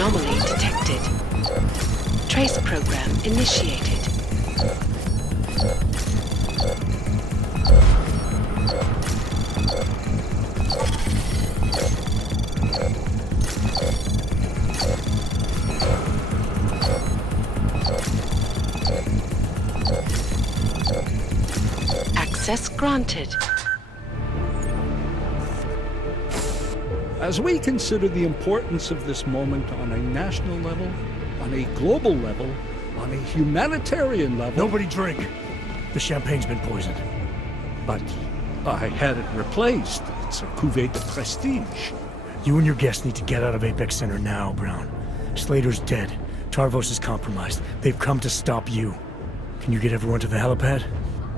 Anomaly detected. Trace program initiated. Access granted. As we consider the importance of this moment on a national level, on a global level, on a humanitarian level... Nobody drink. The champagne's been poisoned. But I had it replaced. It's a cuvée de prestige. You and your guests need to get out of Apex Center now, Brown. Slater's dead. Tarvos is compromised. They've come to stop you. Can you get everyone to the helipad?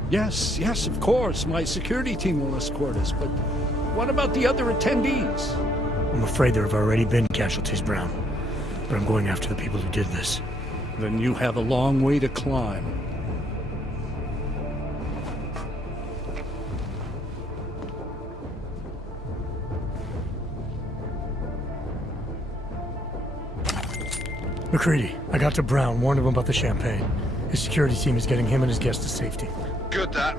Yes, of course. My security team will escort us, but what about the other attendees? I'm afraid there have already been casualties, Brown. But I'm going after the people who did this. Then you have a long way to climb. McCready, I got to Brown, warned him about the champagne. His security team is getting him and his guests to safety. Good that.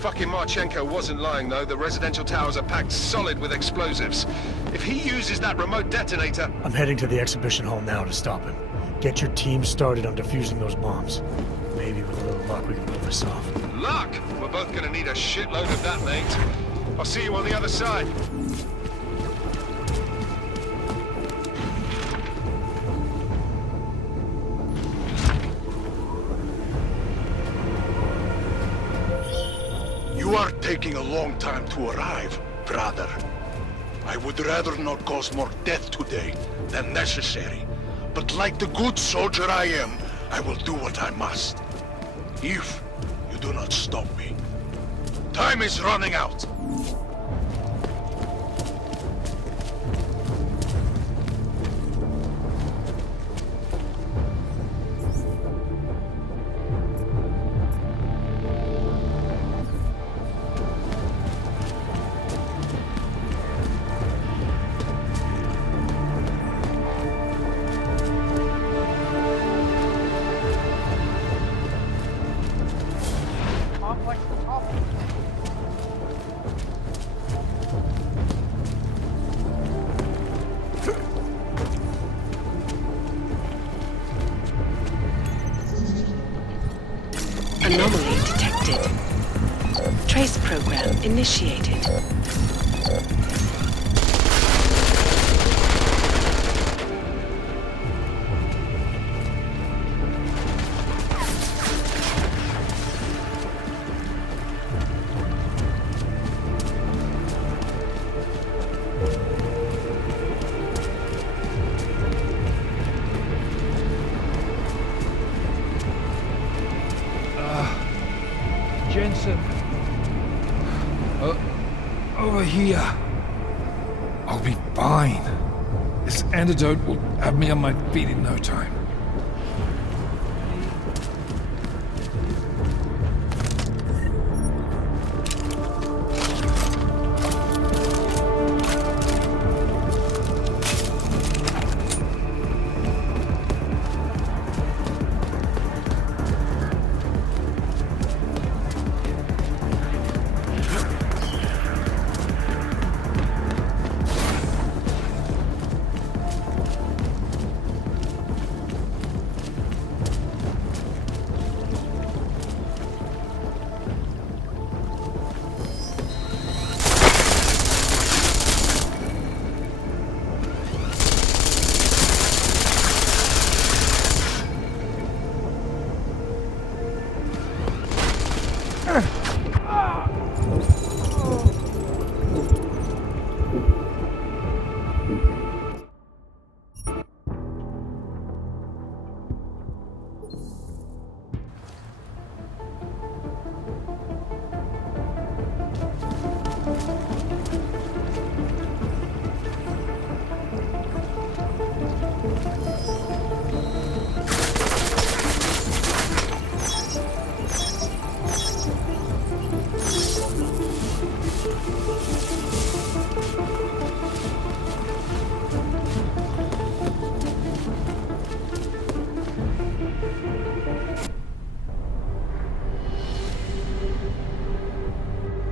Fucking Marchenko wasn't lying, though. The residential towers are packed solid with explosives. If he uses that remote detonator... I'm heading to the exhibition hall now to stop him. Get your team started on defusing those bombs. Maybe with a little luck we can pull this off. Luck? We're both gonna need a shitload of that, mate. I'll see you on the other side. You are taking a long time to arrive, brother. I would rather not cause more death today than necessary. But like the good soldier I am, I will do what I must. If you do not stop me. Time is running out. Anomaly detected. Trace program initiated. Jensen. Over here. I'll be fine. This antidote will have me on my feet in no time.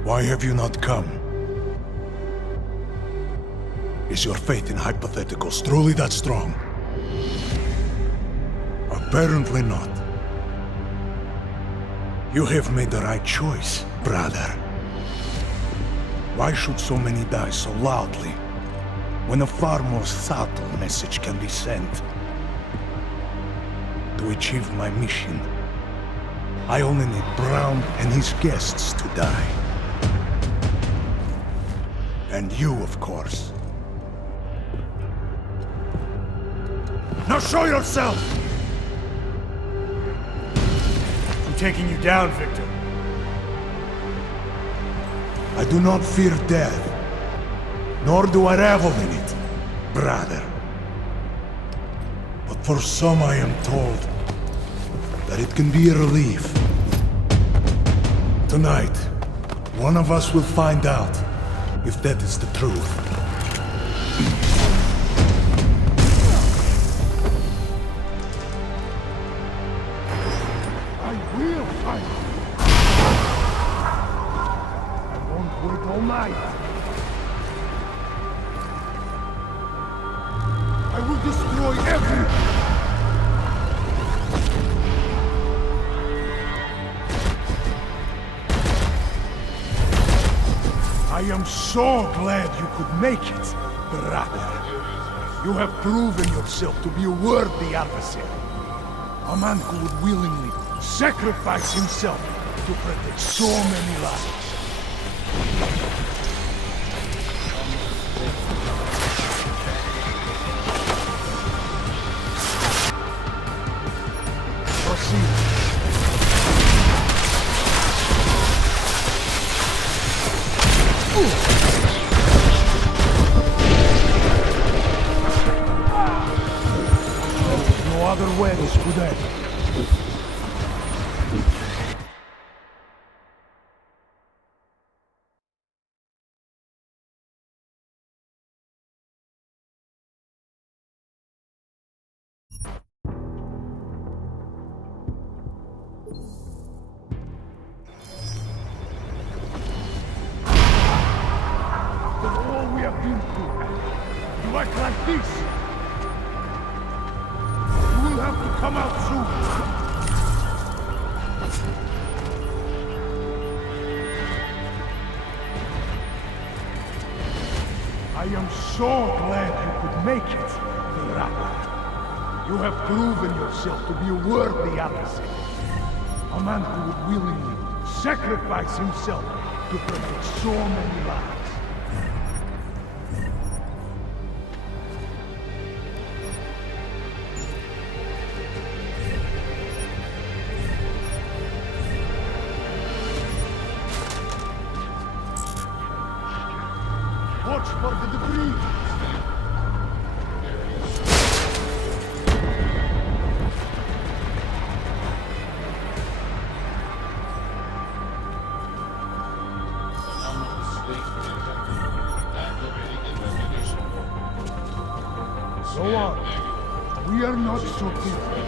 Why have you not come? Is your faith in hypotheticals truly that strong? Apparently not. You have made the right choice, brother. Why should so many die so loudly, when a far more subtle message can be sent? To achieve my mission, I only need Brown and his guests to die. And you, of course. Now show yourself! I'm taking you down, Victor. I do not fear death, nor do I revel in it, brother. But for some I am told that it can be a relief. Tonight, one of us will find out if that is the truth. I will find you. I won't wait all night. I will destroy everything. I am so glad you could make it, brother. You have proven yourself to be a worthy adversary. A man who would willingly sacrifice himself to protect so many lives. Proceed. No other ways today. After all we have been through, you act like this. You will have to come out soon. I am so glad you could make it, brother. You have proven yourself to be a worthy adversary. A man who would willingly sacrifice himself to protect so many lives. Watch for the debris! Go on. We are not so different,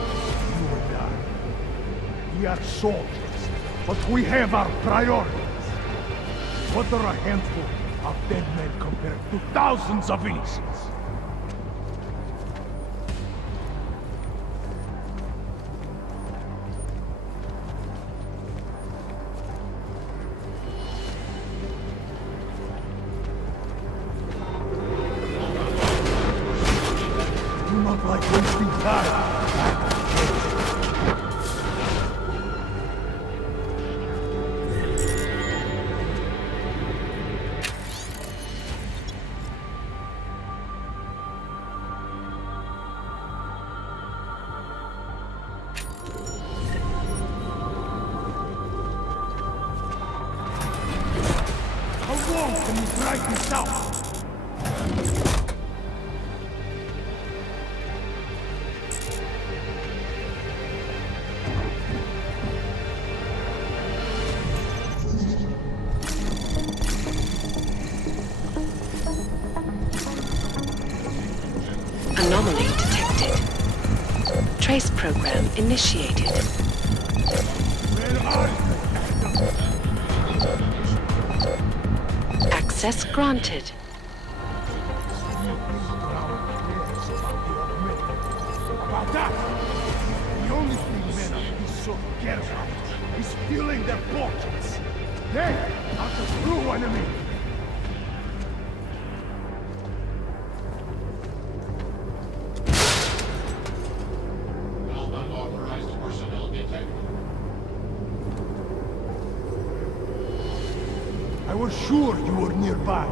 you and I. We are soldiers, but we have our priorities. What are a handful of dead men compared to thousands of innocents? Do not like wasting time. How long can you drag this out? Anomaly detected. Trace program initiated. Where are you? Access granted. About that, the only thing men of this sort care about is filling their pockets. They are the true enemy. Unauthorized personnel detected. I was sure you were nearby.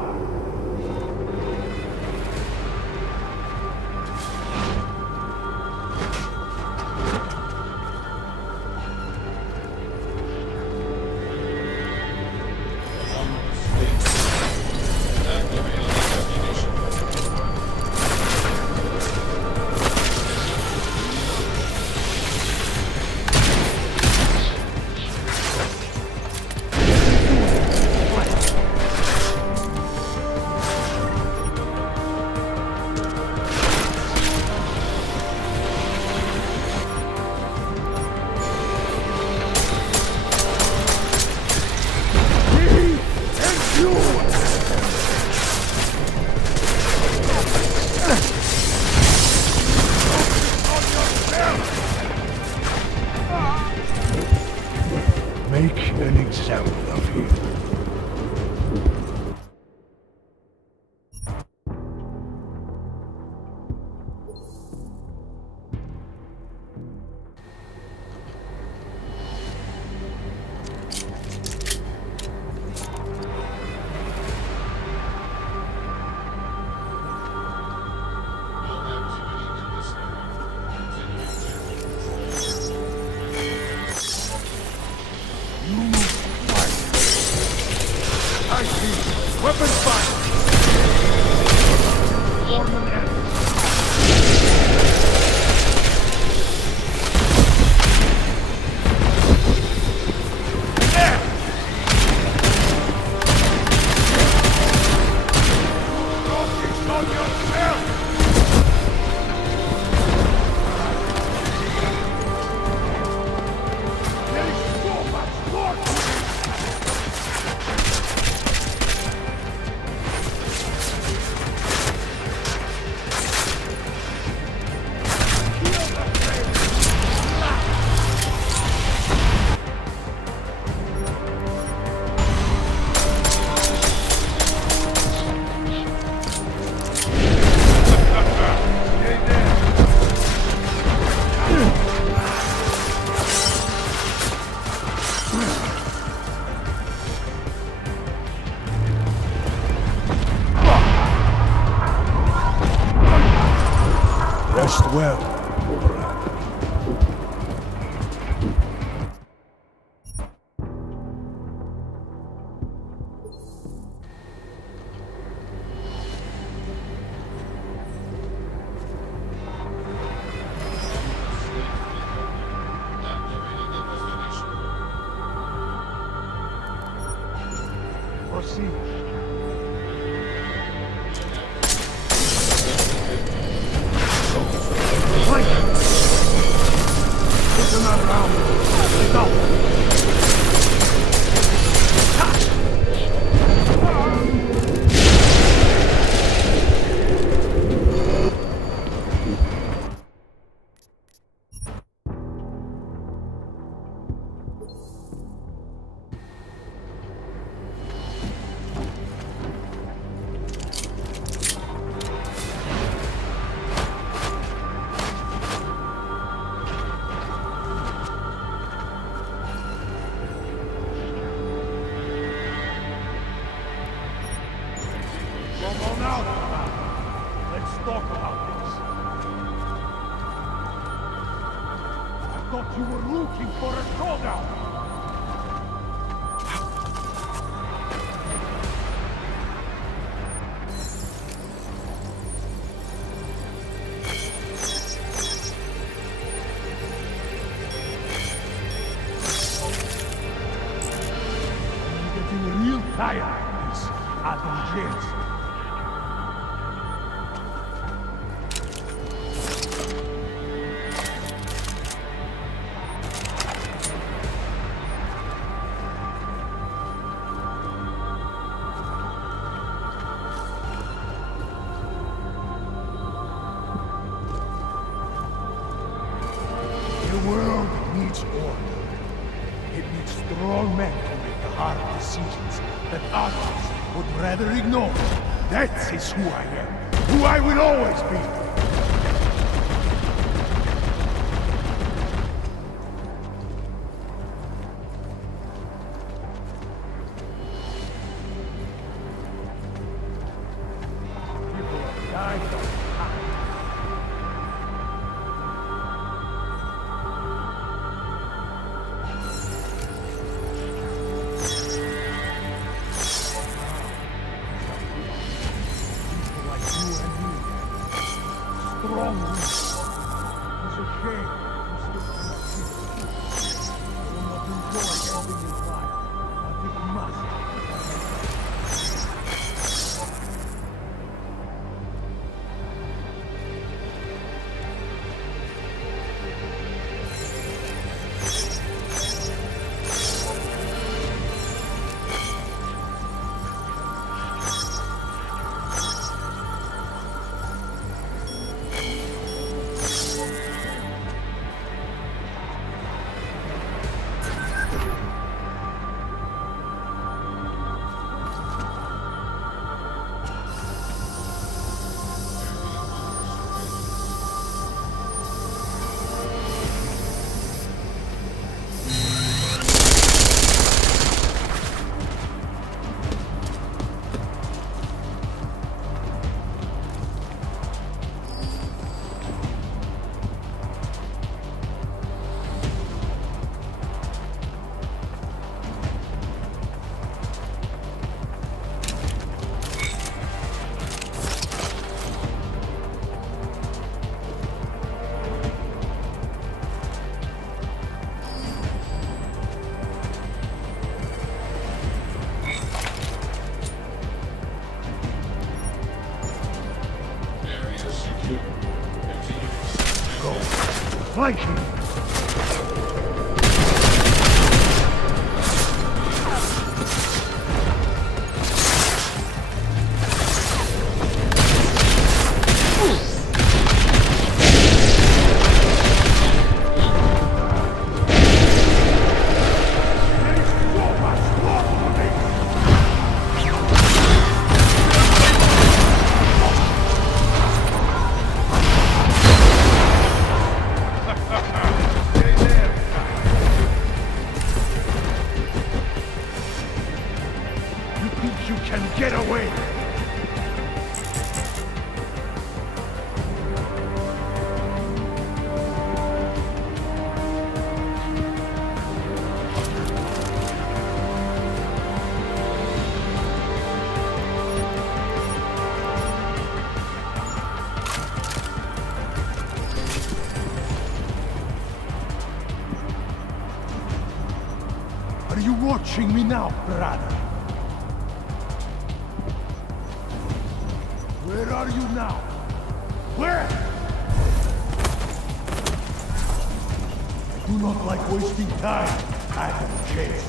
Make an example of him. I see. Weapons fire! Form an end. Focus on yourself! There is so much more to this! Rest well, Brad. Proceed. Listen around. Go. Come on out. Let's talk about this. I thought you were looking for a showdown. I'm getting real tired of this Adam Jensen. hard decisions that others would rather ignore. That is who I am, who I will always be. Flanking! Are you watching me now, brother? Where are you now? Where? I do not like wasting time, Adam Chase.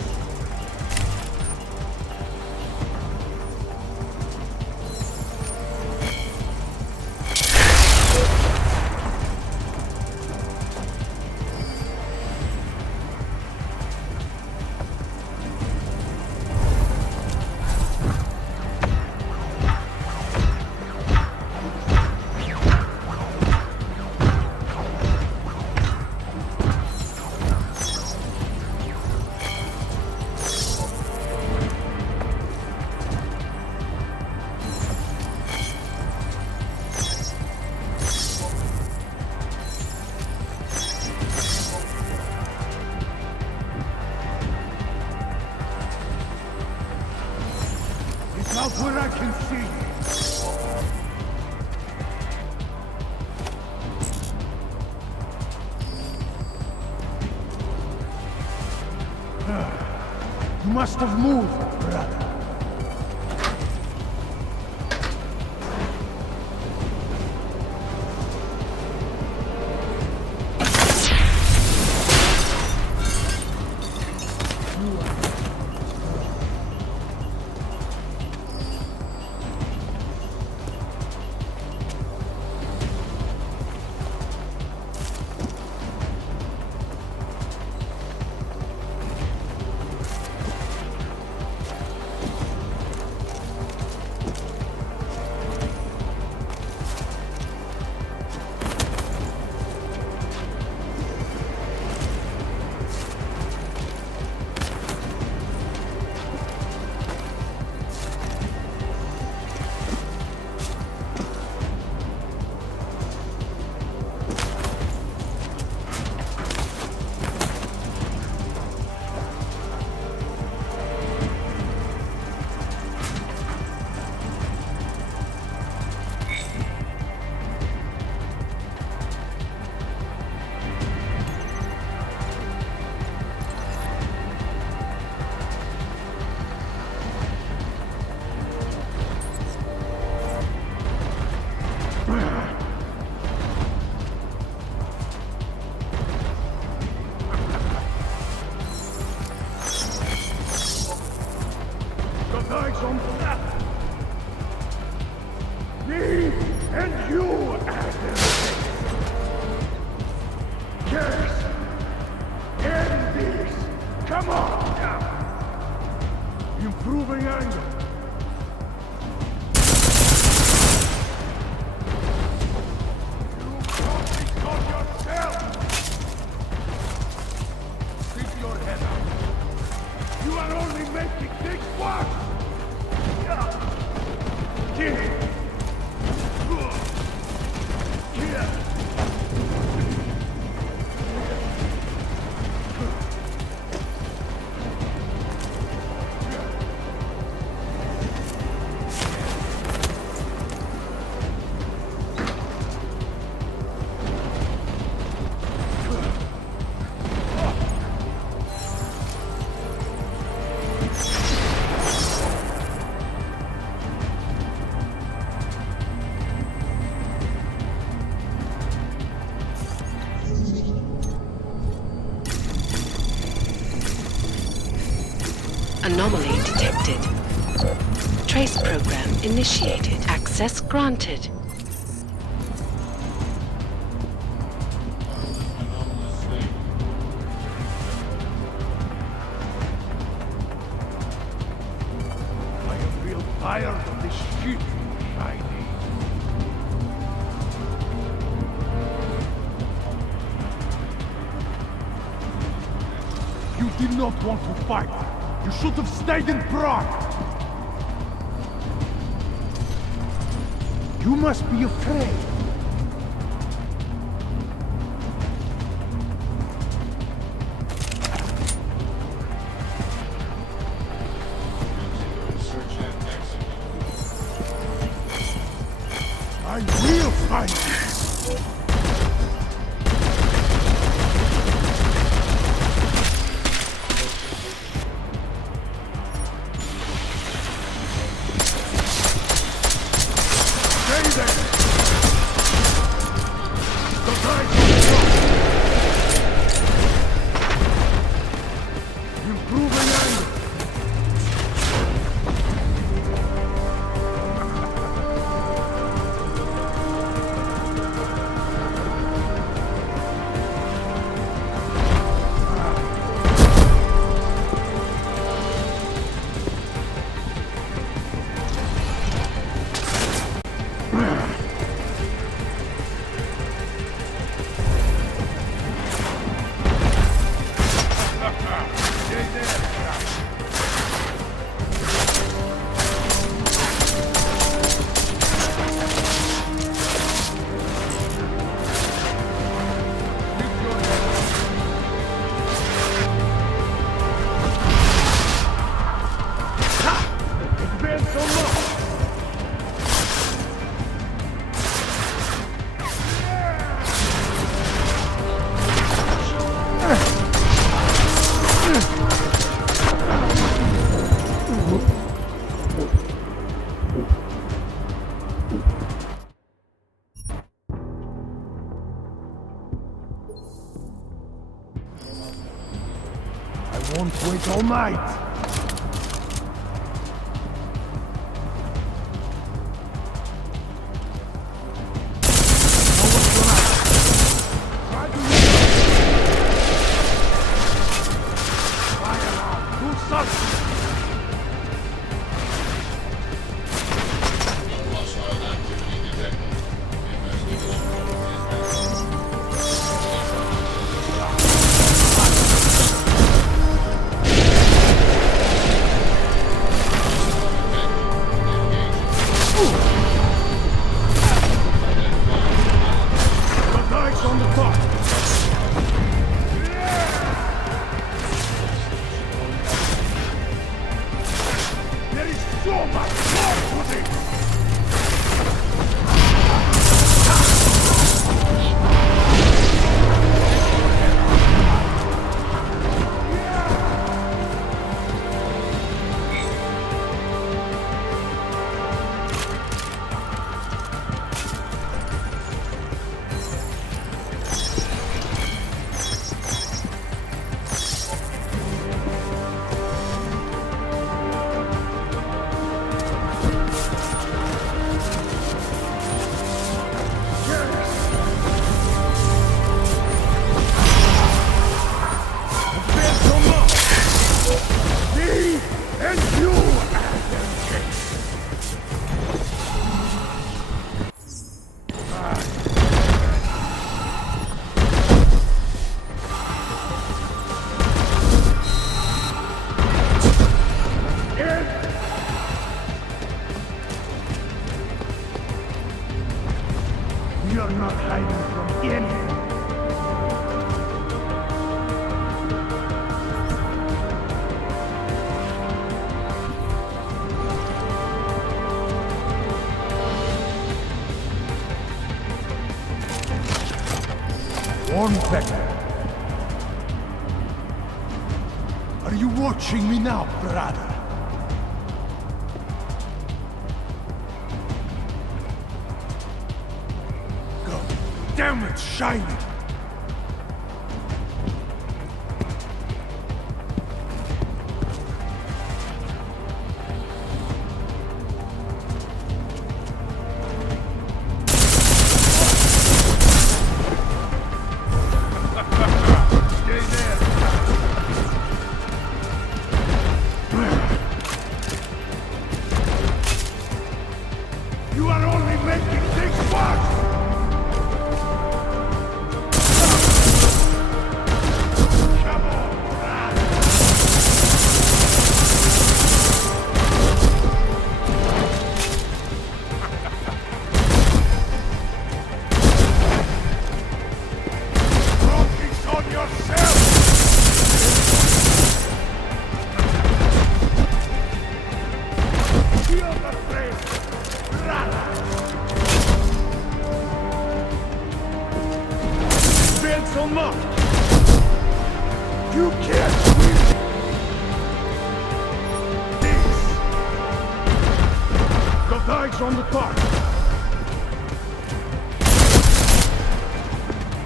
Out where I can see. You must have moved, brother. Me and you, Adam. Yes. End this. Come on. Improving angle. Keep your head up. You are only making things worse. Kill him. Anomaly detected. Trace program initiated. Access granted. I am real tired of this shit, Shiny. You did not want to fight. You should have stayed in Prague. You must be afraid. I will find you. I won't wait all night. Hornbecker. Are you watching me now, brother? Go. Damn it, shiny! You are only making things worse! Come on, focus on yourself! Feel the flame! Failed so much! You can't win! This! Got eyes on the target!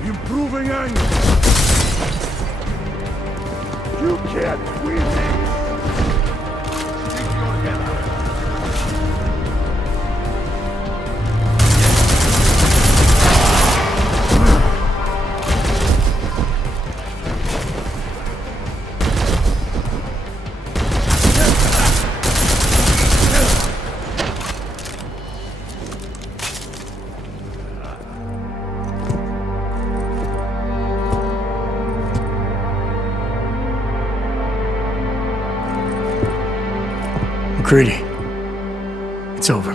Improving angle! You can't win this! Stick your head up! McCready. It's over.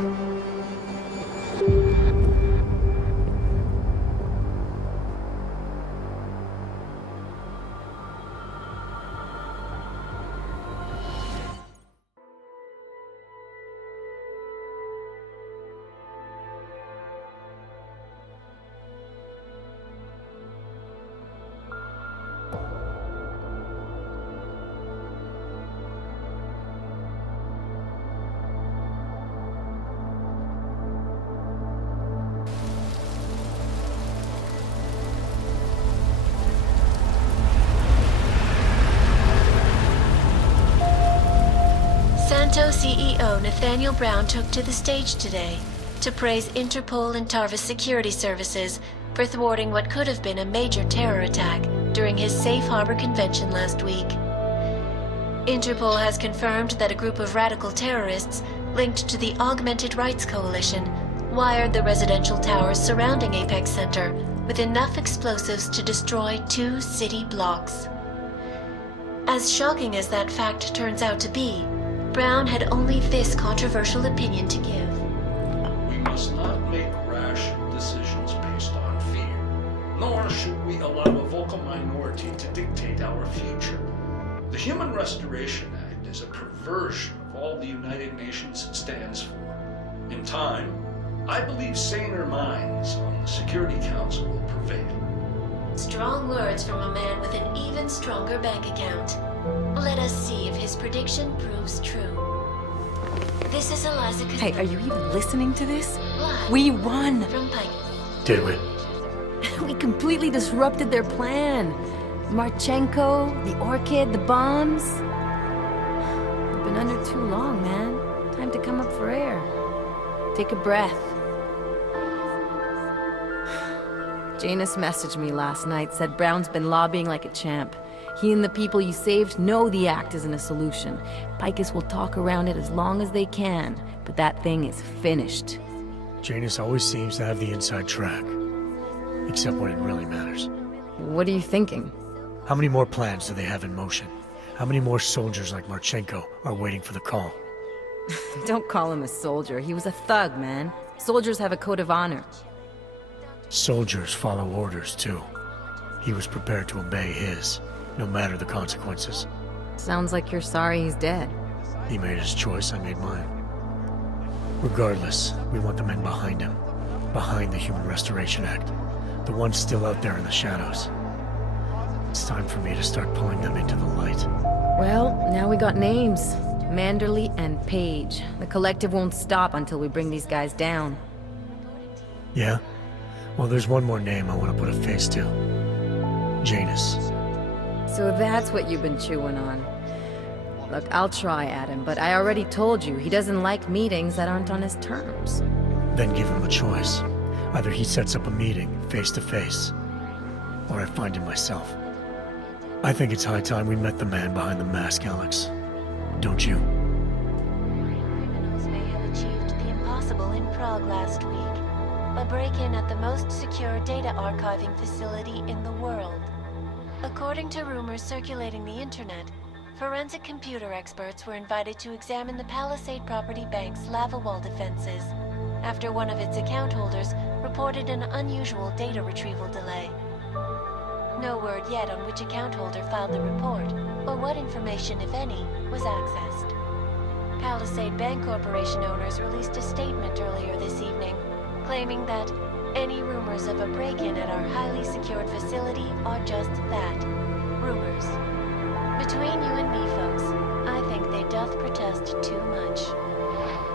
Santo CEO Nathaniel Brown took to the stage today to praise Interpol and Tarvis security services for thwarting what could have been a major terror attack during his Safe Harbor convention last week. Interpol has confirmed that a group of radical terrorists linked to the Augmented Rights Coalition wired the residential towers surrounding Apex Center with enough explosives to destroy 2 city blocks. As shocking as that fact turns out to be, Brown had only this controversial opinion to give. We must not make rash decisions based on fear, nor should we allow a vocal minority to dictate our future. The Human Restoration Act is a perversion of all the United Nations stands for. In time, I believe saner minds on the Security Council will prevail. Strong words from a man with an even stronger bank account. Let us see if his prediction proves true. This is Eliza. Hey, are you even listening to this? Live We won! from Pike. Did we? We completely disrupted their plan. Marchenko, the Orchid, the bombs. We've been under too long, man. Time to come up for air. Take a breath. Janus messaged me last night, said Brown's been lobbying like a champ. He and the people you saved know the act isn't a solution. Picus will talk around it as long as they can, but that thing is finished. Janus always seems to have the inside track. Except when it really matters. What are you thinking? How many more plans do they have in motion? How many more soldiers like Marchenko are waiting for the call? Don't call him a soldier. He was a thug, man. Soldiers have a code of honor. Soldiers follow orders, too. He was prepared to obey his, no matter the consequences. Sounds like you're sorry he's dead. He made his choice, I made mine. Regardless, we want the men behind him. Behind the Human Restoration Act. The ones still out there in the shadows. It's time for me to start pulling them into the light. Well, now we got names. Manderley and Page. The collective won't stop until we bring these guys down. Yeah? Well, there's one more name I want to put a face to. Janus. So that's what you've been chewing on. Look, I'll try, Adam, but I already told you, he doesn't like meetings that aren't on his terms. Then give him a choice. Either he sets up a meeting, face to face, or I find him myself. I think it's high time we met the man behind the mask, Alex. Don't you? Criminals may have achieved the impossible in Prague last week. A break-in at the most secure data archiving facility in the world. According to rumors circulating the internet, forensic computer experts were invited to examine the Palisade Property Bank's lava wall defenses after one of its account holders reported an unusual data retrieval delay. No word yet on which account holder filed the report, or what information, if any, was accessed. Palisade Bank Corporation owners released a statement earlier this evening, claiming that any rumors of a break-in at our highly secured facility are just that, rumors. Between you and me, folks, I think they doth protest too much.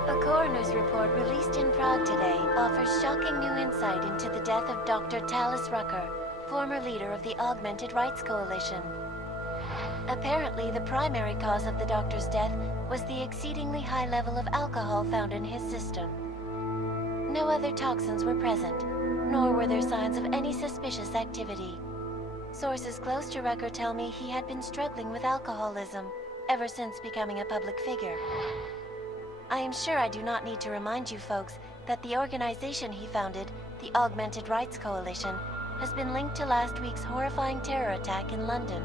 A coroner's report released in Prague today offers shocking new insight into the death of Dr. Talis Rucker, former leader of the Augmented Rights Coalition. Apparently, the primary cause of the doctor's death was the exceedingly high level of alcohol found in his system. No other toxins were present, nor were there signs of any suspicious activity. Sources close to Rucker tell me he had been struggling with alcoholism ever since becoming a public figure. I am sure I do not need to remind you folks that the organization he founded, the Augmented Rights Coalition, has been linked to last week's horrifying terror attack in London.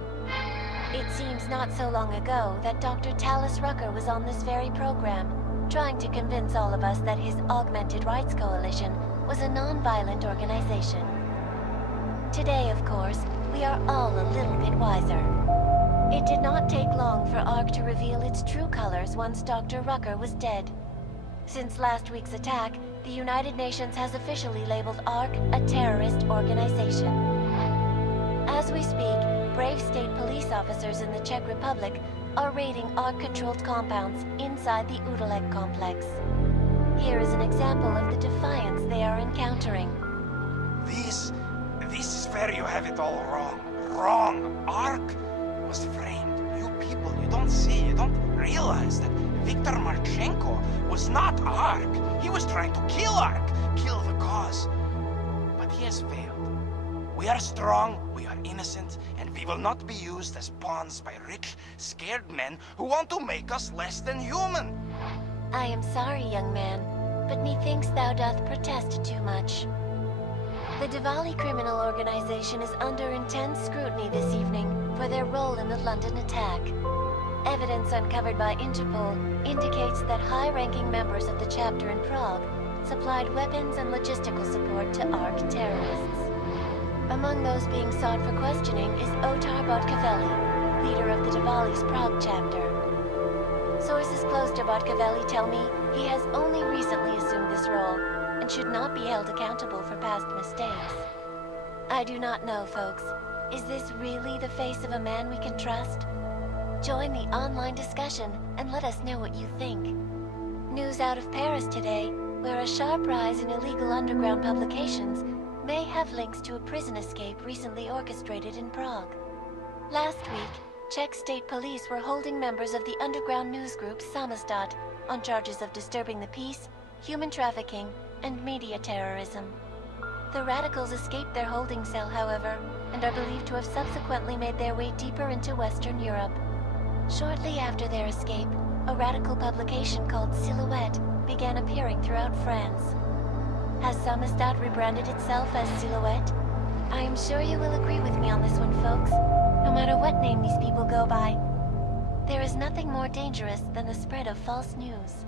It seems not so long ago that Dr. Talis Rucker was on this very program, trying to convince all of us that his Augmented Rights Coalition was a non-violent organization. Today, of course, we are all a little bit wiser. It did not take long for ARC to reveal its true colors once Dr. Rucker was dead. Since last week's attack, the United Nations has officially labeled ARC a terrorist organization. As we speak, brave state police officers in the Czech Republic are raiding ARC-controlled compounds inside the Udalek complex. Here is an example of the defiance they are encountering. This is where you have it all wrong. Wrong. ARC was framed. You people, you don't see, you don't realize that Viktor Marchenko was not ARC. He was trying to kill ARC, kill the cause. But he has failed. We are strong, we are innocent, and we will not be used as pawns by rich, scared men who want to make us less than human. I am sorry, young man, but methinks thou doth protest too much. The Diwali criminal organization is under intense scrutiny this evening for their role in the London attack. Evidence uncovered by Interpol indicates that high-ranking members of the chapter in Prague supplied weapons and logistical support to ARC terrorists. Among those being sought for questioning is Otar Botkavelli, leader of the Diwali's Prague chapter. Sources close to Botkavelli tell me he has only recently assumed this role and should not be held accountable for past mistakes. I do not know, folks. Is this really the face of a man we can trust? Join the online discussion and let us know what you think. News out of Paris today, where a sharp rise in illegal underground publications may have links to a prison escape recently orchestrated in Prague. Last week, Czech state police were holding members of the underground news group Samizdat on charges of disturbing the peace, human trafficking, and media terrorism. The radicals escaped their holding cell, however, and are believed to have subsequently made their way deeper into Western Europe. Shortly after their escape, a radical publication called Silhouette began appearing throughout France. Has Samizdat rebranded itself as Silhouette? I am sure you will agree with me on this one, folks, no matter what name these people go by. There is nothing more dangerous than the spread of false news.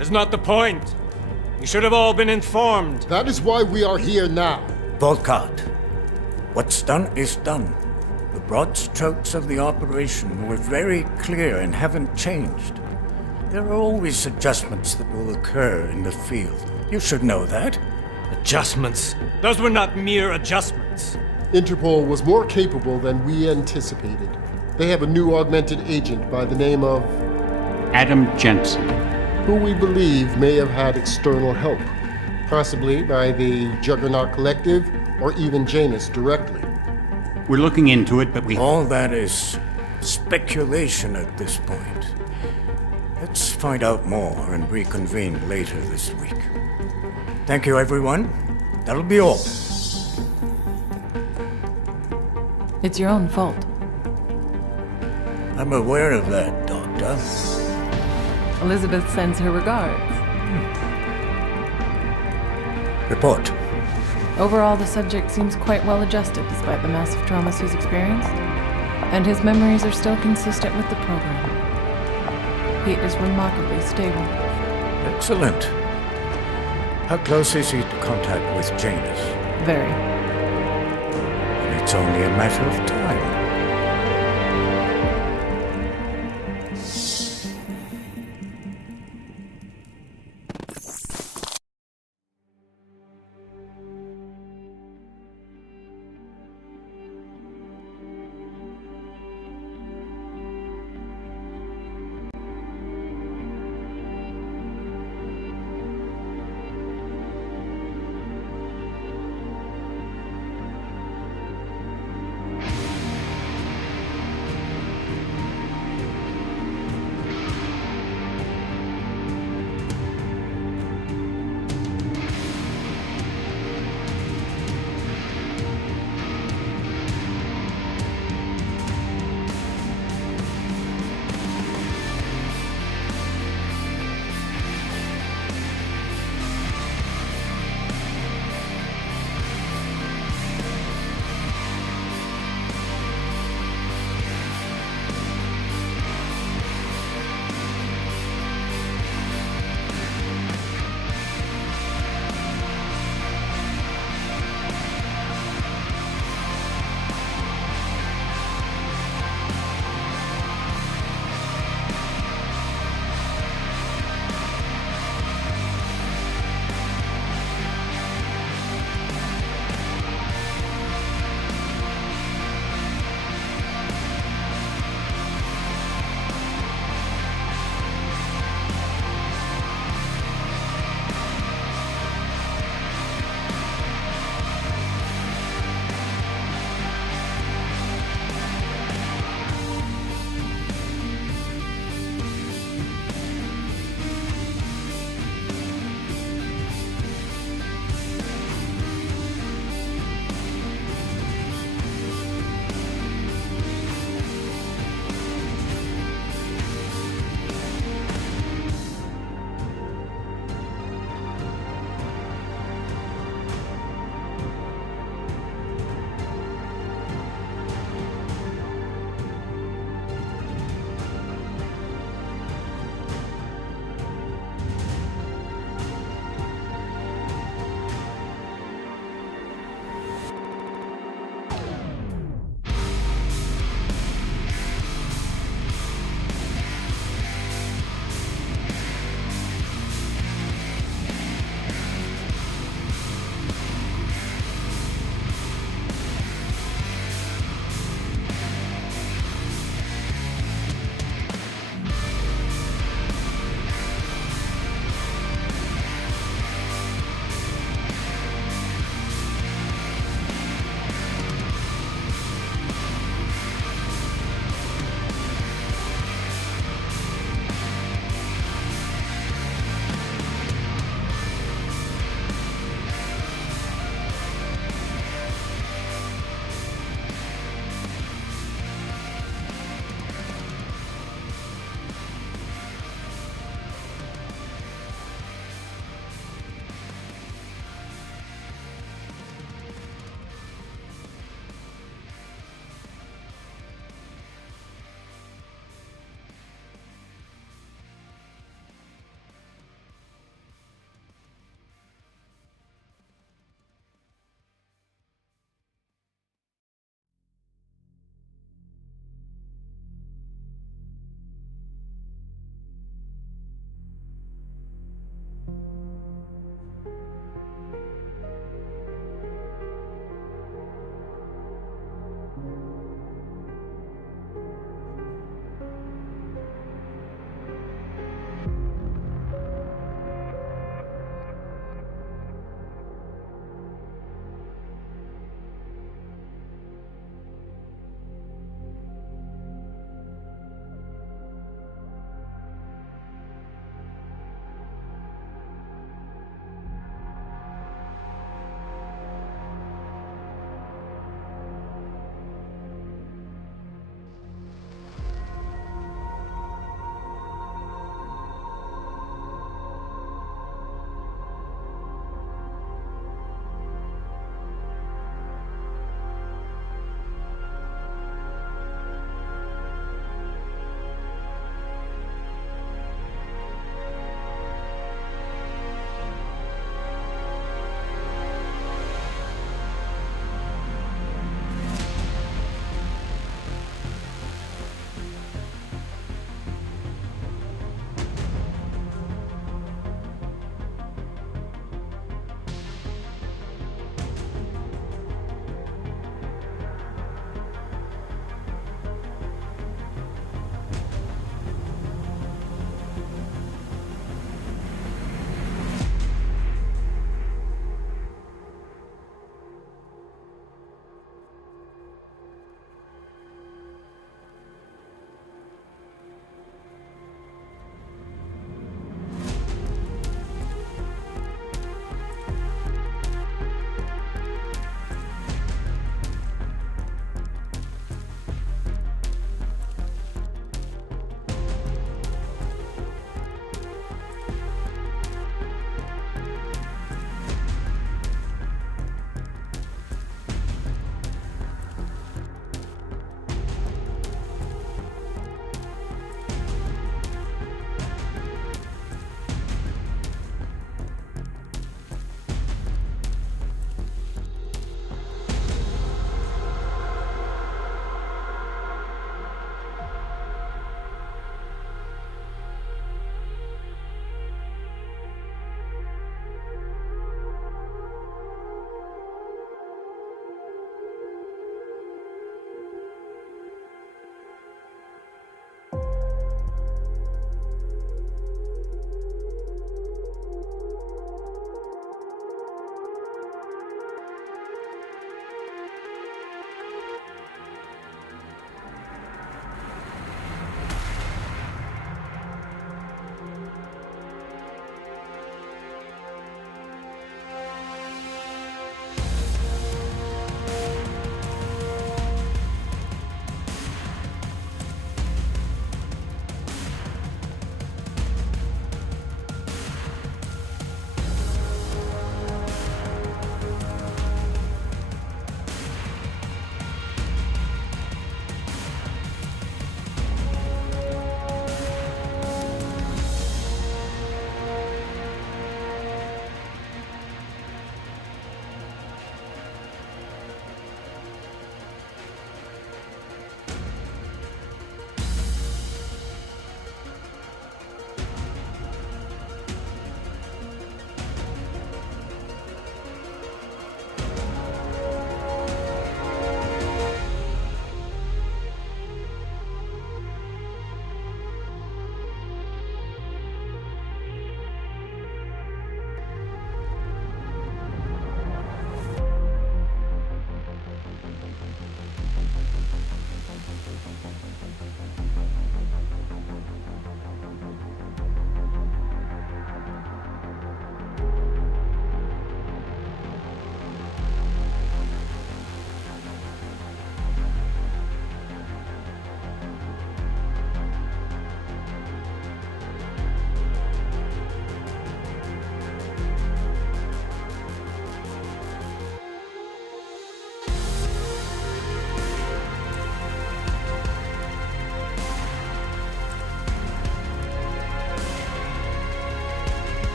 That's not the point. You should have all been informed. That is why we are here now. Volkart, what's done is done. The broad strokes of the operation were very clear and haven't changed. There are always adjustments that will occur in the field. You should know that. Adjustments? Those were not mere adjustments. Interpol was more capable than we anticipated. They have a new augmented agent by the name of... Adam Jensen. Who we believe may have had external help. Possibly by the Juggernaut Collective or even Janus directly. We're looking into it, but we... All that is speculation at this point. Let's find out more and reconvene later this week. Thank you, everyone. That'll be all. It's your own fault. I'm aware of that, Doctor. Elizabeth sends her regards. Report. Overall, the subject seems quite well adjusted despite the massive traumas he's experienced, and his memories are still consistent with the program. He is remarkably stable. Excellent. How close is he to contact with Janus? Very. And it's only a matter of time.